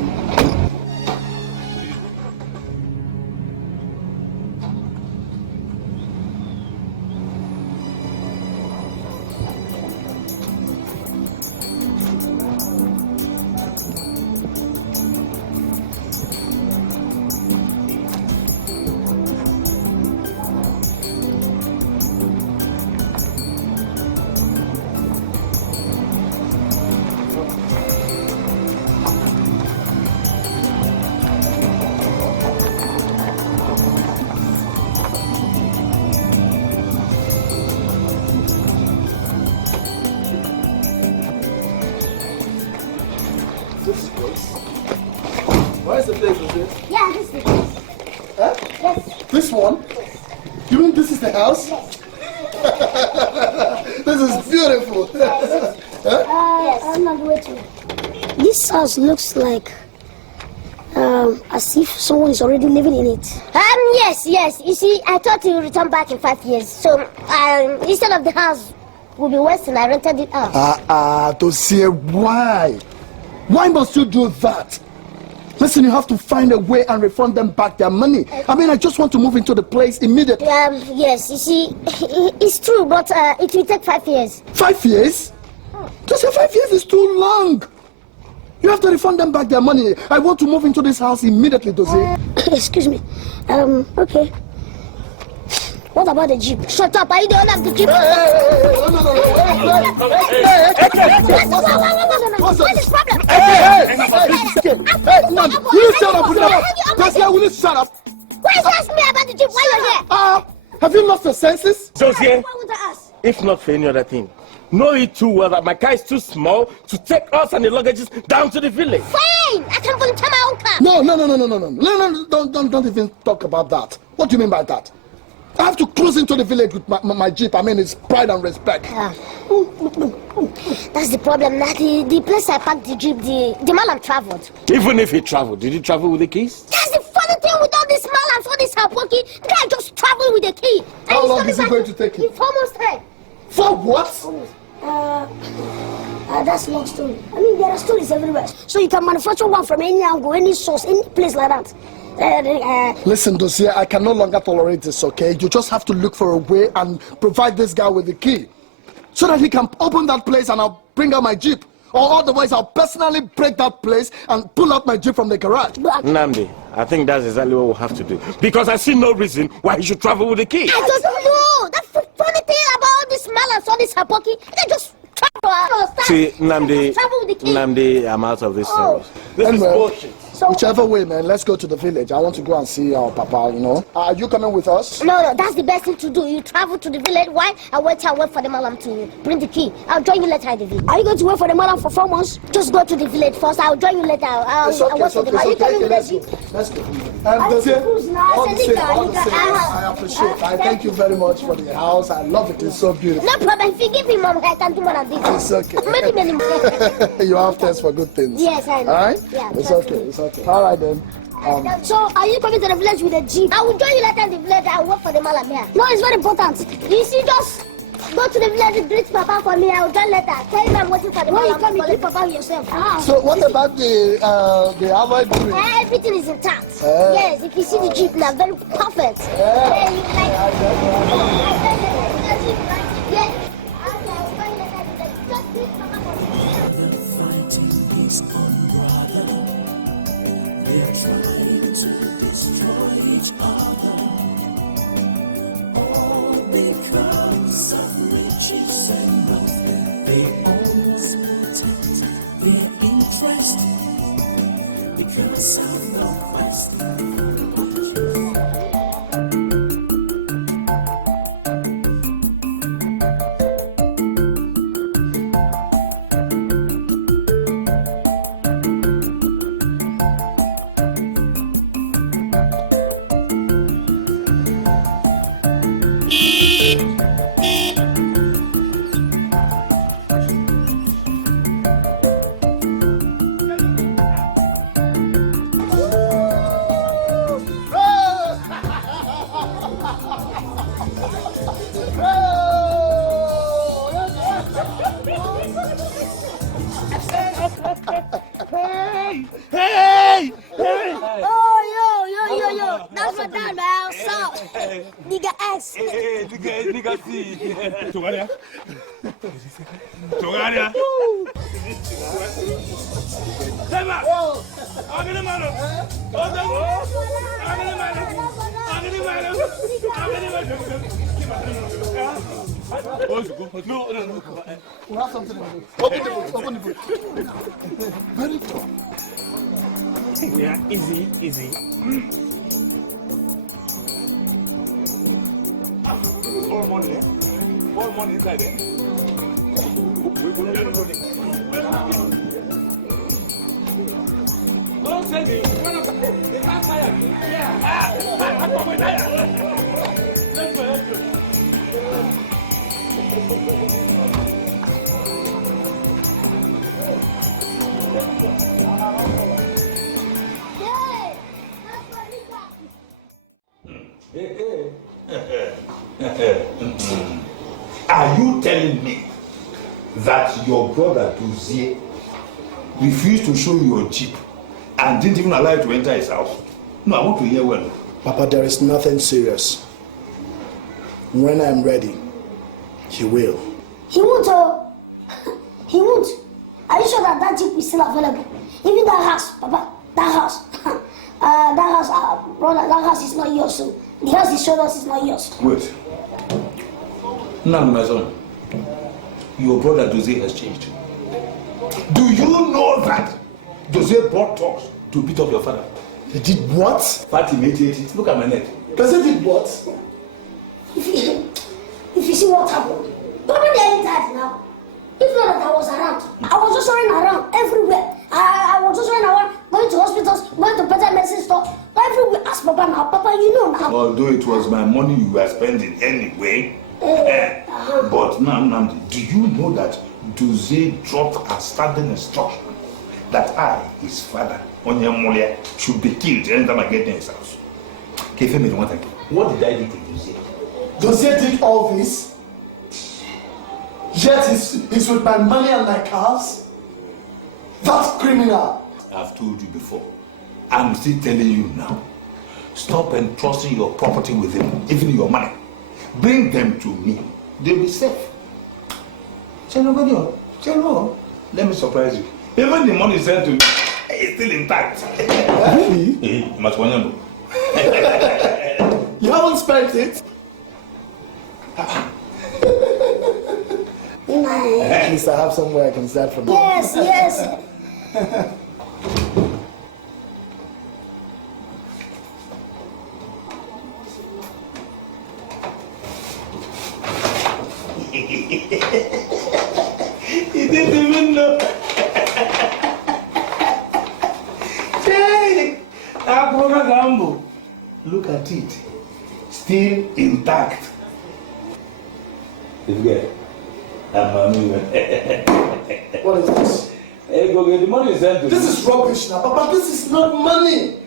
Where's the place, is it? Yeah, this is the place. Huh? Yes. This one? You mean this is the house? Yes. This is beautiful. Yes. I'm not waiting. This house looks like as if someone is already living in it. Yes. You see, I thought you would return back in 5 years. So, instead of the house will be wasting, I rented it out. To see why? Why must you do that? Listen, you have to find a way and refund them back their money. I mean, I just want to move into the place immediately. Yes, you see, it's true, but it will take 5 years. 5 years? Just say 5 years is too long. You have to refund them back their money. I want to move into this house immediately, Dozie. Excuse me. Okay. What about the jeep? Shut up, are you the owner of the jeep? What's the problem? Will you shut up? Will you shut up? Why are you asking me about the jeep while you're here? Have you lost your senses? Dozie, What would I ask? if not for any other thing, know it too well that my car is too small to take us and the luggages down to the village. Fine! I can volunteer my own car. No, don't even talk about that. What do you mean by that? I have to cruise into the village with my jeep. I mean, it's pride and respect. That's the problem. Now, the place I parked the jeep, the malam traveled. Even if he traveled, did he travel with the keys? That's the funny thing with all these malams, all this hapoki. The guy just traveled with the key. How long is it going to take him? In 4 months' time. For what? That's a long story. I mean, there are stories everywhere. So you can manufacture one from any angle, any source, any place like that. Listen, Dozie, I can no longer tolerate this, okay? You just have to look for a way and provide this guy with the key so that he can open that place and I'll bring out my jeep. Or otherwise, I'll personally break that place and pull out my jeep from the garage. Nnamdi, I think that's exactly what we'll have to do. Because I see no reason why he should travel with the key. I don't know. That's the funny thing about all these malams, all this hapoki. They just travel. See, Nnamdi, I'm out of this service. This is bullshit. Whichever way, man, let's go to the village. I want to go and see our papa, you know. Are you coming with us? No, that's the best thing to do. You travel to the village. Why? I wait for the malam to bring the key. I'll join you later at the village. Are you going to wait for the malam for 4 months? Just go to the village first. I'll join you later. I'll wait for the malam. Are you coming with us? Let's go. I appreciate it. I thank you very much for the house. I love it. It's so beautiful. No problem. If you give me money, I can do more than this. It's okay. Many more. You have taste for good things. Yes, I know. All right? Yeah, it's okay. It's okay. All right, then. So, are you coming to the village with a jeep? I will join you later in the village. I'll work for the malam here. No, it's very important. You see, just go to the village and greet Papa for me. I'll join later. Tell him I'm waiting for the malam. When you come, you greet Papa yourself. So, what about the alloy wheel? Everything is intact. Yes, if you see the jeep now, very perfect. Fighting is unbrotherly. They're trying to destroy each other, all because of riches and nothing. They always protect their interest because of the quest. We have something in it. Open the boot. Very tough. Yeah, easy. More money, eh? More money inside there. Don't send me. They can't fire me. Yeah. I'm coming there. Let's go. Are you telling me that your brother Dozier refused to show you your jeep and didn't even allow you to enter his house? No, I want to hear well. Papa, there is nothing serious. When I'm ready, he will. He won't, he won't. Are you sure that jeep is still available? Even that house, Papa, that house. Brother, that house is not yours, so the house he showed us is not yours. Wait. Now, my son, your brother Dozier has changed. Do you know that Dozier brought talks to beat up your father? He did what? Fatty mediated. Look at my neck. Dozier did what? If you see what happened, nobody ain't died now. If not that I was around, I was just running around everywhere. I was just running around, going to hospitals, going to better medicine store, everywhere. Ask Papa now. Papa, you know now. Although it was my money you were spending anyway. But now, do you know that Dozier dropped a standing instruction that I, his father, Onyamolia, should be killed anytime I get in his house? What did I do to Dozier? Dozier did all this? Yet he's with my money and my cars? That's criminal. I've told you before. I'm still telling you now. Stop entrusting your property with him, even your money. Bring them to me. They'll be safe. Chelo, let me surprise you. Even the money sent to me is still intact. You haven't spent it? At least I have somewhere I can start from. Yes. He didn't even know. Look at it. Still intact. What is this? Hey, go get the money sent to This is rubbish now, Papa. This is not money.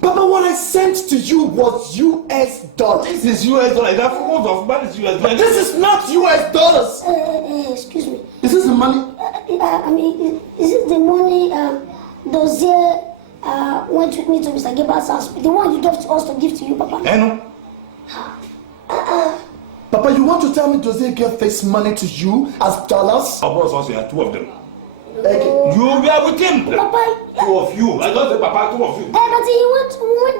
Papa, what I sent to you was US dollars. This is US dollars. That form of money is US dollars. This is not US dollars. Excuse me. Is this the money? Is it the money Dozier went with me to Mr. Gilbert's house? The one you gave to us to give to you, Papa? No. Papa, you want to tell me Dozier gave this money to you as dollars? Of course, also, you have two of them. Okay. You were with him. Papa. Two of you. I don't say Papa, two of you. But he went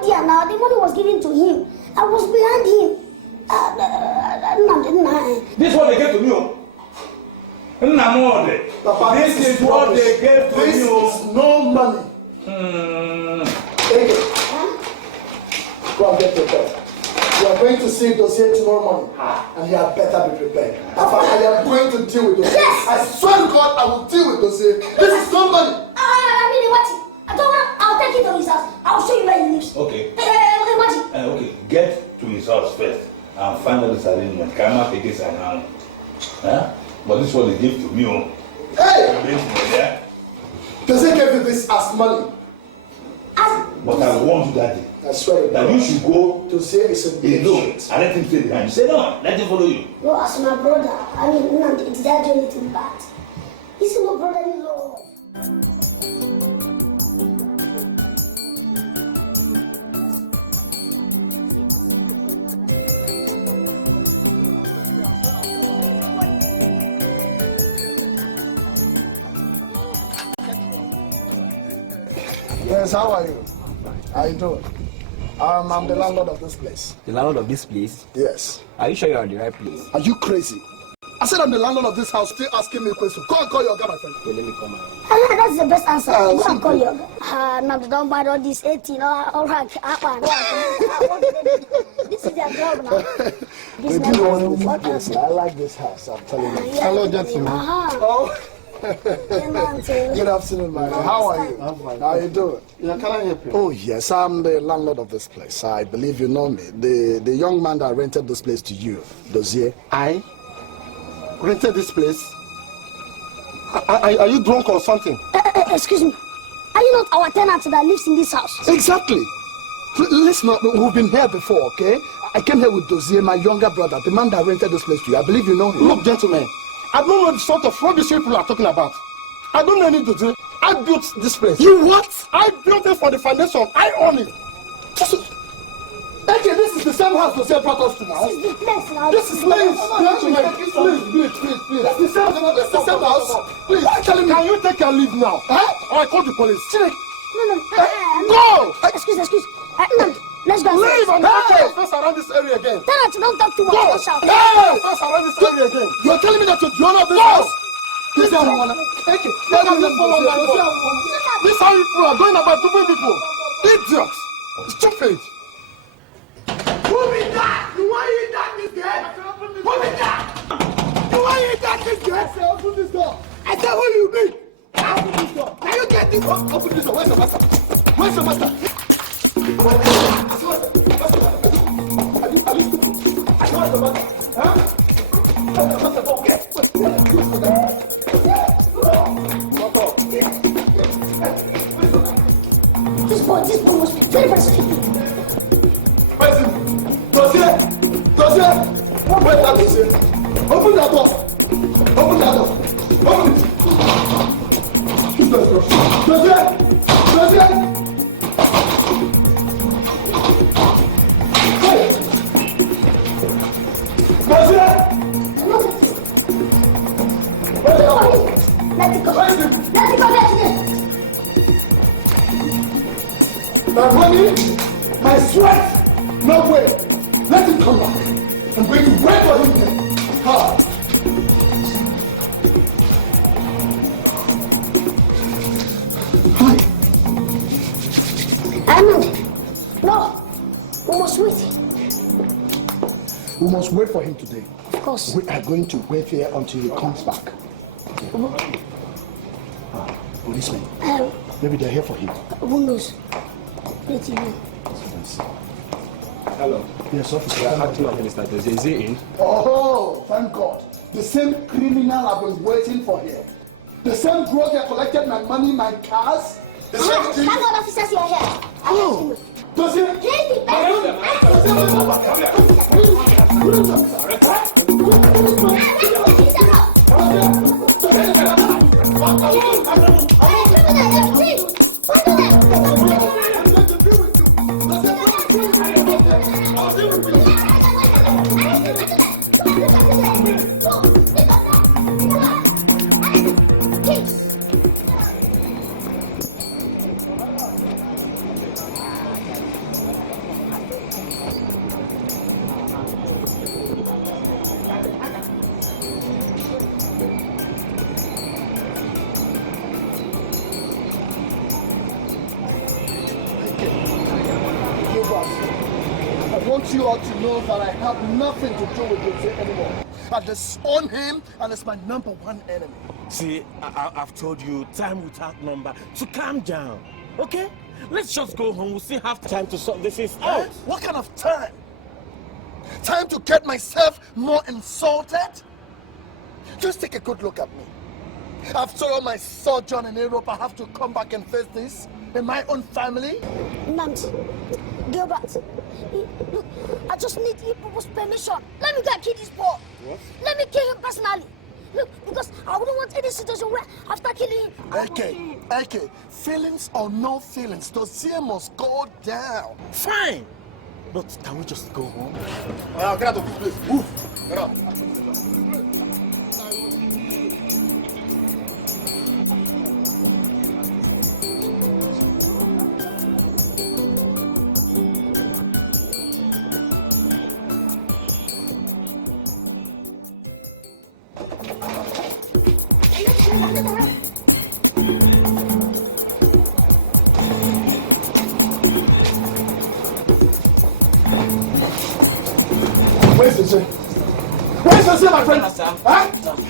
they gave to this you. Is no money. Take it. Go and get prepared. You are going to see dossier tomorrow morning, and you had better be prepared. In fact, I am going to deal with dossier. Yes! I swear to God, I will deal with dossier. This is no money. I don't want. I'll take it to his house. I'll show you where he lives. Okay. What? Okay, get to his house first and find out this arrangement. Cannot take this around. Huh? But this is what they give to me. Hey! Dossier gave you this as money. But I warned you that day. I swear to God. That you should go to say it's a alone and let him stay behind. Say no, let him follow you. No, as my brother. I mean, did I do anything bad? He's my brother-in-law. Yes, how are you? How you doing? I'm the landlord of this place. The landlord of this place? Yes. Are you sure you're at the right place? Are you crazy? I said I'm the landlord of this house, still asking me a question. Go and call your guy, my friend. Okay, let me come out. That's the best answer. Go and call your guy. Now don't buy all this 18 all right. This is their job now. I like this house, I'm telling you. Hello, gentlemen. Oh. Good afternoon, my man. How are you? I'm fine. How are you doing? Yeah, can I help you? Oh, yes, I'm the landlord of this place. I believe you know me. The young man that rented this place to you, Dozier. I rented this place? Are you drunk or something? Excuse me. Are you not our tenant that lives in this house? Exactly. Listen, we've been here before, okay? I came here with Dozier, my younger brother, the man that rented this place to you. I believe you know him. Look, gentlemen, I don't know the sort of rubbish people are talking about. I don't know any Dozier. I built this place. You what? I built it for the foundation. I own it. Okay, this is the same house Dozier brought us to now. This is the place now. This is please, gentlemen, please. It's the same house. Please, can you take your leave now? Or I call the police. No. Go! Excuse. Let's go. Leave and don't take your face around this area again. Tenant, don't talk too much. Go! Hey! Face around this area again. You're telling me that you're the owner of this house? This is how you want to take it. This is how you are going about stupid people. Idiots. Stupid. Who be that? You want to eat that this girl? Who be that? You want to eat that this girl? I said open this door. I said who you be? Open this door. Can you get this one? Open this door. Where's the master? Where's the master? This boy must be very stupid. Dozier! Where's that Dozier? Open that door! Open it! This door is closed. Dozier! Hey! Dozier! Let it go. My money, my sweat, no way. Let him come back. I'm going to wait for him there. No, we must wait. We must wait for him today. Of course. We are going to wait here until he comes back. Policemen. Maybe they're here for him. Who knows? Let him in. Hello. Yes, officer. Acting of Minister Dozier, is he in? Oh, thank God. The same criminal I've been waiting for here. The same drug that collected my money, my cars. The same Thank God, officers, you are here. Oh, does it? want you all to know that I have nothing to do with Jose anymore. I disown him, and it's my #1 enemy. See, I've told you time without number to calm down, okay? Let's just go home. We'll still have time to sort this out. What kind of time? Time to get myself more insulted? Just take a good look at me. After all my sojourn in Europe, I have to come back and face this in my own family? Nams, Gilbert, look, I just need people's permission. Let me go and kill this boy. What? Let me kill him personally. Look, because I wouldn't want any situation where after killing him, Okay, feelings or no feelings, Dozier must go down. Fine, but can we just go home? Get out of this place. Move. Get out. Where's the sir? Where's the sir, my friend? Huh?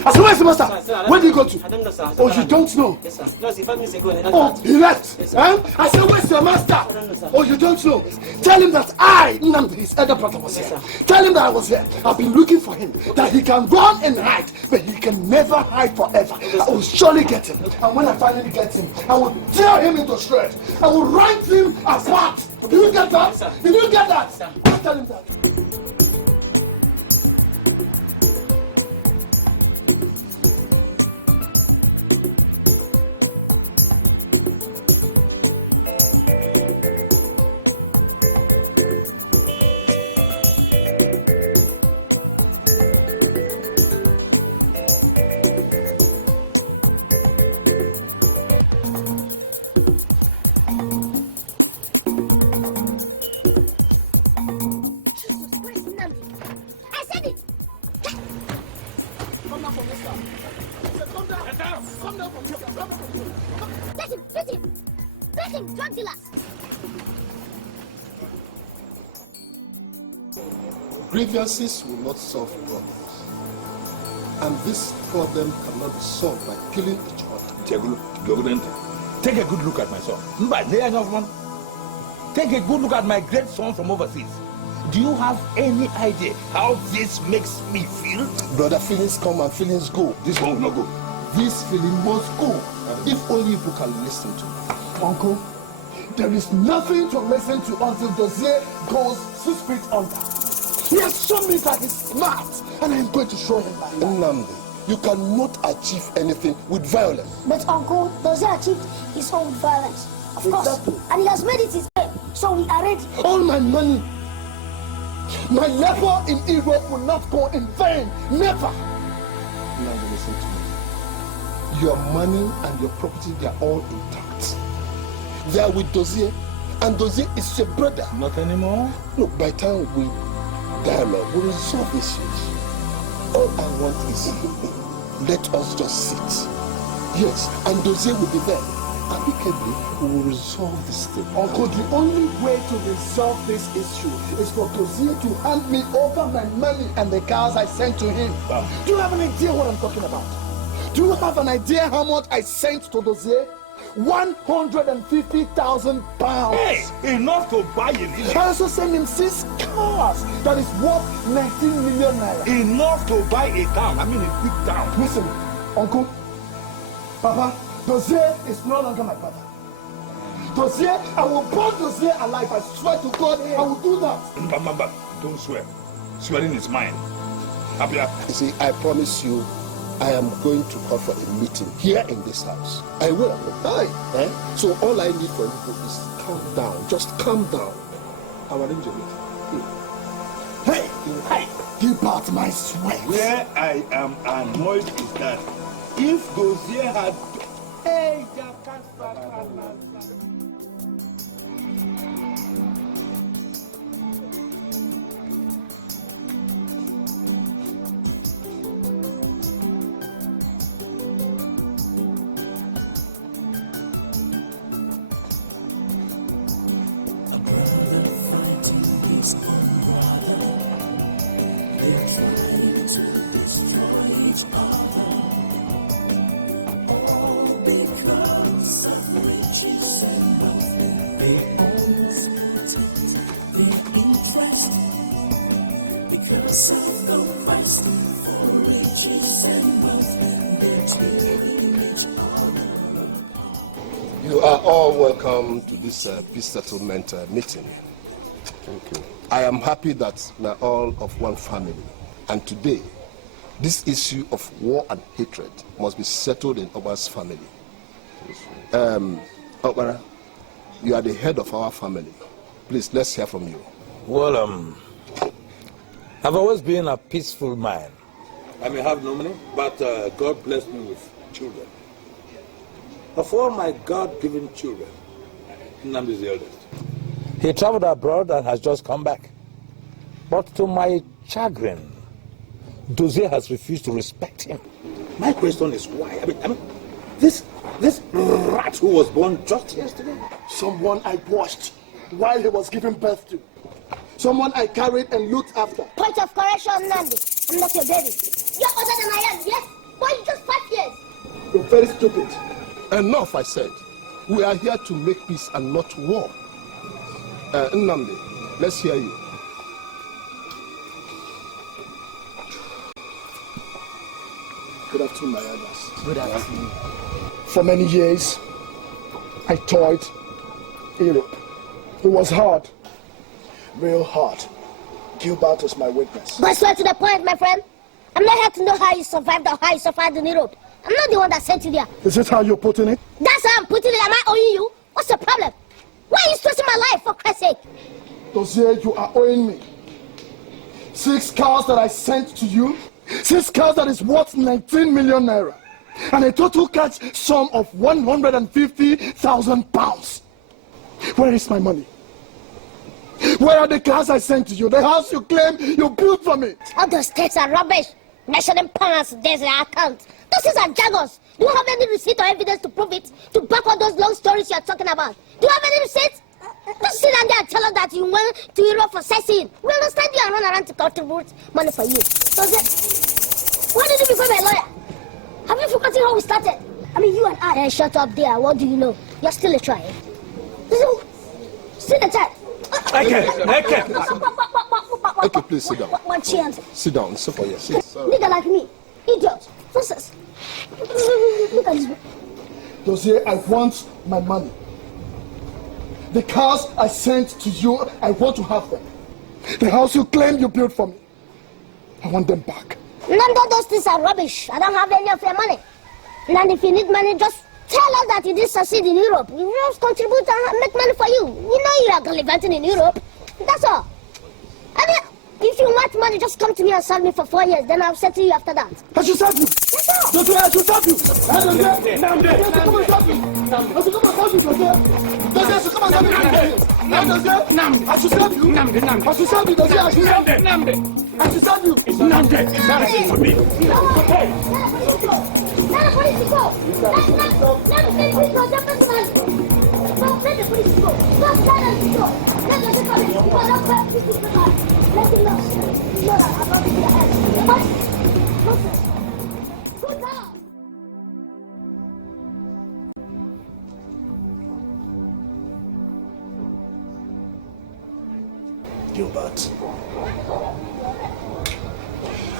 I said, where's the master? Where did you go to? I don't know, sir. Oh, you don't know? Yes, sir. No, see, 5 minutes ago, Oh, he left. Yes, sir. Huh? I said, where's your master? I don't know, sir. Oh, you don't know? Tell him that I, Nnamdi, his elder brother, was here. Tell him that I was here. I've been looking for him. That he can run and hide, but he can never hide forever. I will surely get him. And when I finally get him, I will tear him into shreds. I will rip him apart. Did you get that? Yes, Did you get that? Just tell him that. Grievances will not solve problems. And this problem cannot be solved by killing each other. Take a good look at my son. Take a good look at my great son from overseas. Do you have any idea how this makes me feel? Brother, feelings come and feelings go. This one will not go. This feeling must go. If only you can listen to me. Uncle, there is nothing to listen to until Dozier goes 6 feet under. He has shown me that he's smart, and I'm going to show him my Nnamdi, you cannot achieve anything with violence. But Uncle, Dozier achieved his own violence. Of course. And he has made it his way, so we are ready. All my money, my labor in Europe will not go in vain. Never. Now listen to me. Your money and your property, they are all intact. They are with Dozier, and Dozier is your brother. Not anymore? Look, by the time we dialogue, we resolve issues. All I want is let us just sit. Yes, and Dozier will be there. Amicably, we will resolve this thing. Uncle, the only way to resolve this issue is for Dozier to hand me over my money and the cars I sent to him. Do you have an idea what I'm talking about? Do you have an idea how much I sent to Dozier? 150,000 pounds. Hey, enough to buy a village. I also sent him 6 cars that is worth 19 million naira. Enough to buy a town. I mean a big town. Listen, Uncle, Papa, Dozier is no longer my brother. Dozier, I will burn Dozier alive. I swear to God, I will do that. But don't swear. Swearing is mine. You see, I promise you, I am going to call for a meeting here in this house. I will. So all I need for you is calm down. Just calm down. I'll arrange a meeting. Hey! Keep out my sweat. Where I am annoyed is that if Dozier had... Hey, You are all welcome to this peace settlement meeting. Thank you. I am happy that we are all of one family. And today, this issue of war and hatred must be settled in Oba's family. Obara, you are the head of our family. Please, let's hear from you. Well, I've always been a peaceful man. I may have no money, but God blessed me with children. Of all my God-given children, Nnamdi is the eldest. He traveled abroad and has just come back. But to my chagrin, Dozie has refused to respect him. My question is why? I mean, this rat who was born just yesterday. Someone I washed while he was giving birth to. Someone I carried and looked after. Point of correction, Nnamdi. I'm not your baby. You're older than I am, yes? Why you just 5 years? You're very stupid. Enough, I said. We are here to make peace and not war. Nnamdi, let's hear you. Good afternoon, my elders. Good afternoon. For many years, I toured Europe. It was hard. Real hard. Gilbert was my witness. But straight to the point, my friend. I'm not here to know how you survived or how you survived in Europe. I'm not the one that sent you there. Is this how you're putting it? That's how I'm putting it. Am I owing you? What's the problem? Why are you stressing my life, for Christ's sake? Dozier, you are owing me. 6 cars that I sent to you. 6 cars that is worth 19 million naira. And a total cash sum of 150,000 pounds. Where is my money? Where are the cars I sent to you? The house you claim you built for me? All those texts are rubbish. Mentioning pounds, there's an account. Those things are jargons. Do you have any receipt or evidence to prove it? To back all those long stories you're talking about? Do you have any receipt? Don't sit down there and tell us that you went to Europe for sightseeing. We understand you and run around to contribute money for you. So what did you do before my lawyer? Have you forgotten how we started? I mean, you and I. Hey, shut up there. What do you know? You're still a child. Sit a child. Okay, please sit down. One chance. Sit down. Sit for you. Nigga like me. Idiot. Nonsense. Look at this. Dozier, I want my money. The cars I sent to you, I want to have them. The house you claim you built for me, I want them back. None of those things are rubbish. I don't have any of your money. And if you need money, just tell us that you did succeed in Europe. We will contribute and make money for you. We know you are gallivanting in Europe. That's all. I mean, if you want money, just come to me and serve me for 4 years. Then I'll settle you after that. I should serve you. That's all. Dozier, I should serve you. I should come and serve you. I should come and serve you, Dozier. Dozier, I should come and serve you. I should serve you. I should serve you, Dozier. I should serve you. I should serve you. It's embarrassing for me. Let the police go. Let the police go. Jump into my... Don't let the police go. Don't let them go. Let them go. Don't let people go. Let them know. No, I'm not in your hands. What? Nonsense. Good now. Gilbert,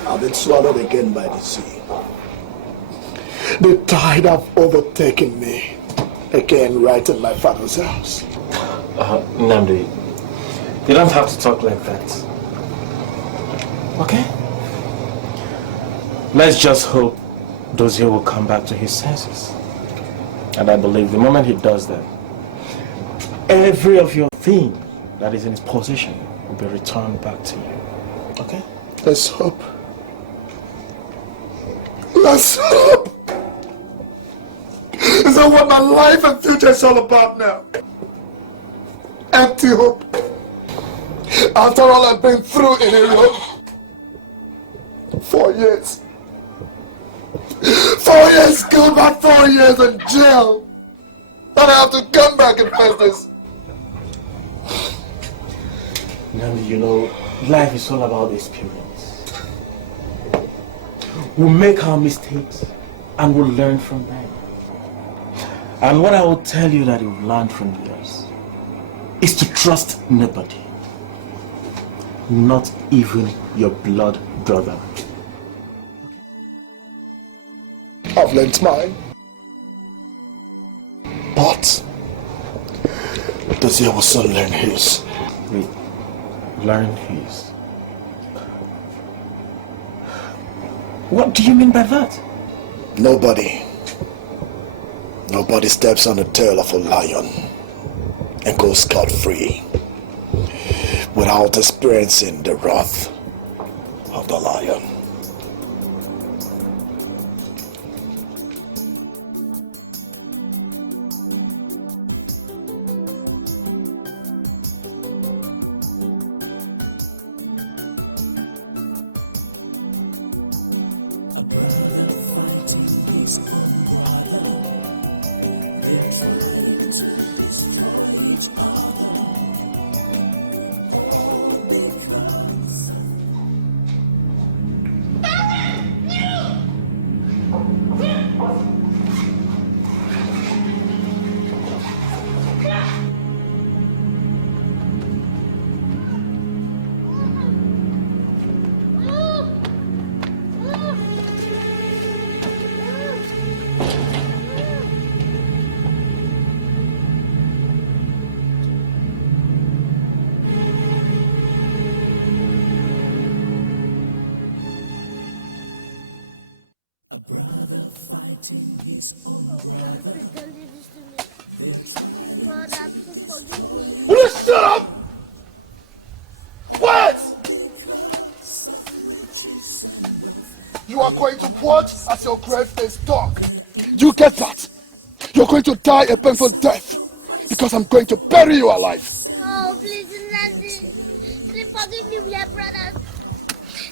I've been swallowed again by the sea. The tide have overtaken me again right in my father's house. Nnamdi, you don't have to talk like that. Okay? Let's just hope Dozier will come back to his senses. And I believe the moment he does that, every of your thing that is in his possession will be returned back to you. Okay? Let's hope. Let's hope. Is that what my life and future is all about now? Empty hope. After all I've been through in Europe. 4 years. 4 years, go back 4 years in jail. And I have to come back and face this. Nnamdi, you know, life is all about experience. We'll make our mistakes and we'll learn from them. And what I will tell you that you've learned from yours is to trust nobody. Not even your blood brother. I've learnt mine. But Dozie will soon learn his. Wait, learn his? What do you mean by that? Nobody steps on the tail of a lion and goes scot-free without experiencing the wrath of the lion. Will you shut up? What? You are going to watch as your grave is dug. You get that? You're going to die a painful death because I'm going to bury you alive. Oh, please, Nandi. Please forgive me, we are brothers.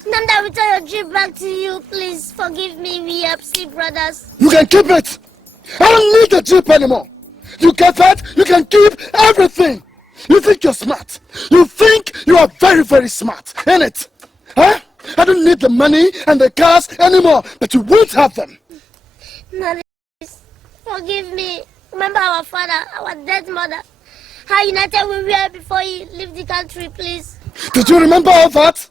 Nanda, we return your jeep back to you. Please forgive me, we are still brothers. You can keep it. I don't need the jeep anymore. You get that? You can keep everything. You think you're smart. You think you are very, very smart, ain't it? Huh? I don't need the money and the cars anymore, but you won't have them. Nandi, forgive me. Remember our father, our dead mother. How united we were before he left the country, please. Did you remember all that?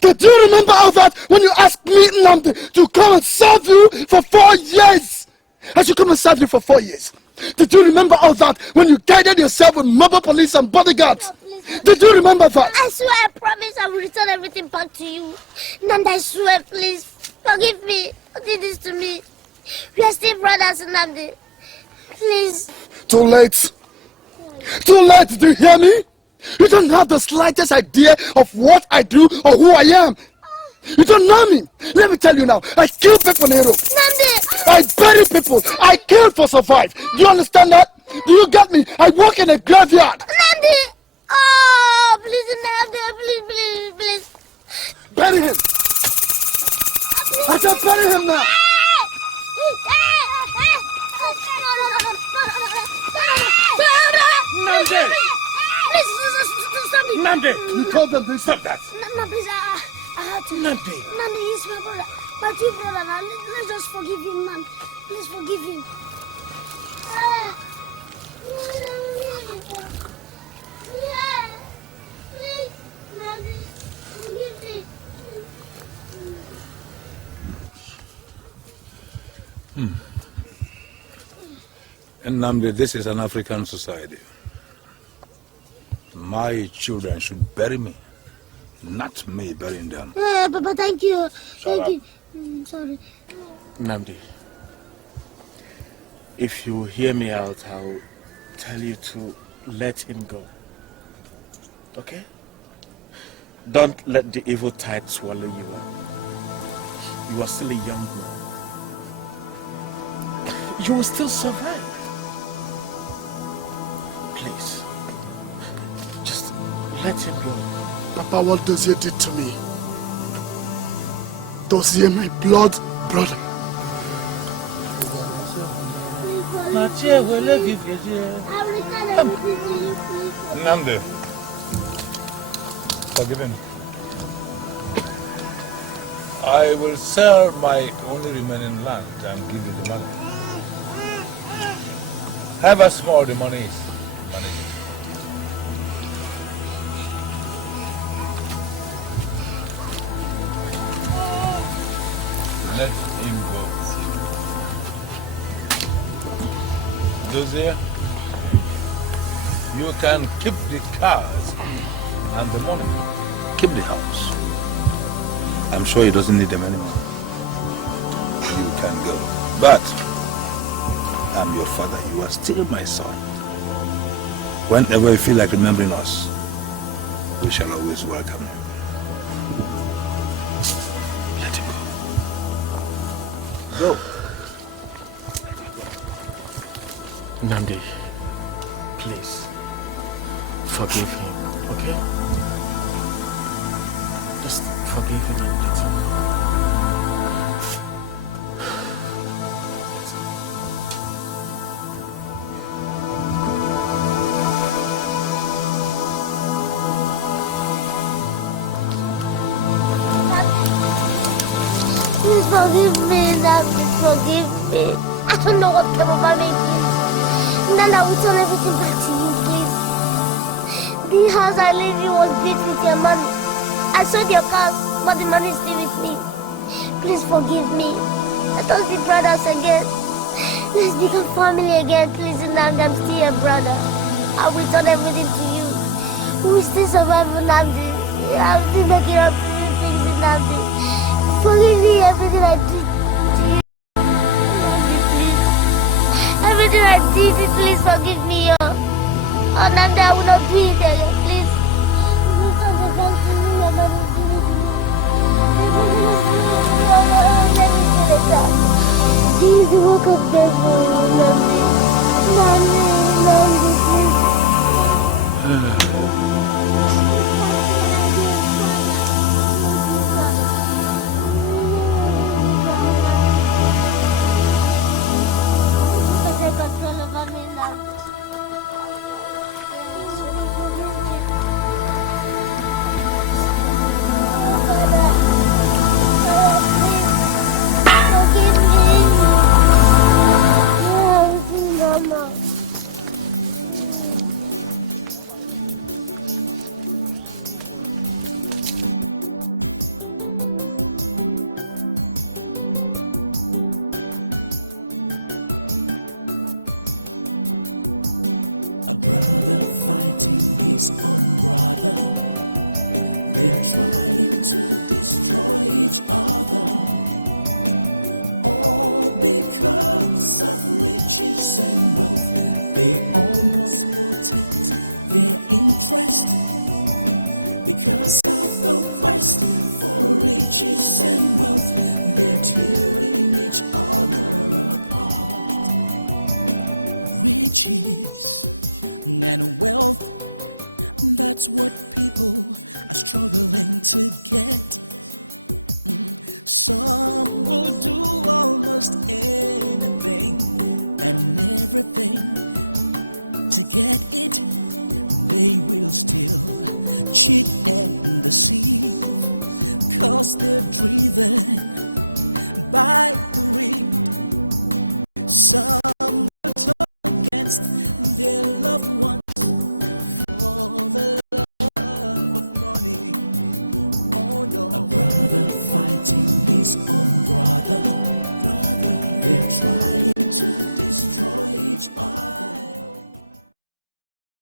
Did you remember all that when you asked me, Nnamdi, to come and serve you for 4 years? I should come and serve you for 4 years. Did you remember all that when you guided yourself with mobile police and bodyguards? No, did you remember that? I swear, I promise I will return everything back to you. Nanda, I swear, please, forgive me. Who did this to me? We are still brothers, Nnamdi. Please. Too late. Too late, do you hear me? You don't have the slightest idea of what I do or who I am. You don't know me. Let me tell you now. I kill people in Europe. Nnamdi! I bury people. I kill for survive. Do you understand that? Do you get me? I work in a graveyard. Nnamdi! Oh, please, Nnamdi, please, please. Bury him. I said bury him now. Nnamdi! Please, stop me. Nnamdi! You told them to stop that. No, please, I had to. Nnamdi! Nnamdi, he's my brother. My two brother now. Let's just forgive him, man. Please forgive him. Please, Nnamdi, forgive me. Nnamdi, this is an African society. My children should bury me, not me burying them. Papa, thank you. Shut Thank you. Sorry. Nnamdi, if you hear me out, I'll tell you to let him go. Okay? Don't let the evil tide swallow you up. You are still a young man. You will still survive. Please, just let him go. Papa, what Dozie did to me? Dozie, my blood brother. Nnamdi, forgive him. I will sell my only remaining land and give you the money. However small the money is, manage it. Let him go. Dozier, you can keep the cars and the money. Keep the house. I'm sure he doesn't need them anymore. You can go. But I'm your father. You are still my son. Whenever you feel like remembering us, we shall always welcome you. Let him go. Go. Nandi, please, forgive him, okay? Just forgive him and let him go. Please forgive me, Nandi, forgive me. I don't know what came over me, please. Nana, we turn everything back to you, please. The house I live in was built with your money. I sold your car, but the money is still with me. Please forgive me. Let us be brothers again. Let's become family again, please. Nandi, I'm still your brother. I will turn everything to you. We will still survive, Nandi. I'm still making up to you, please, Nandi. Forgive me everything I did to you. Nandi, please. Everything I did, please forgive me. Oh, Nandi, I will not do it again, please. Please walk up there for me, Nandi. Nandi, please. Take control over me, Nandi. Mama.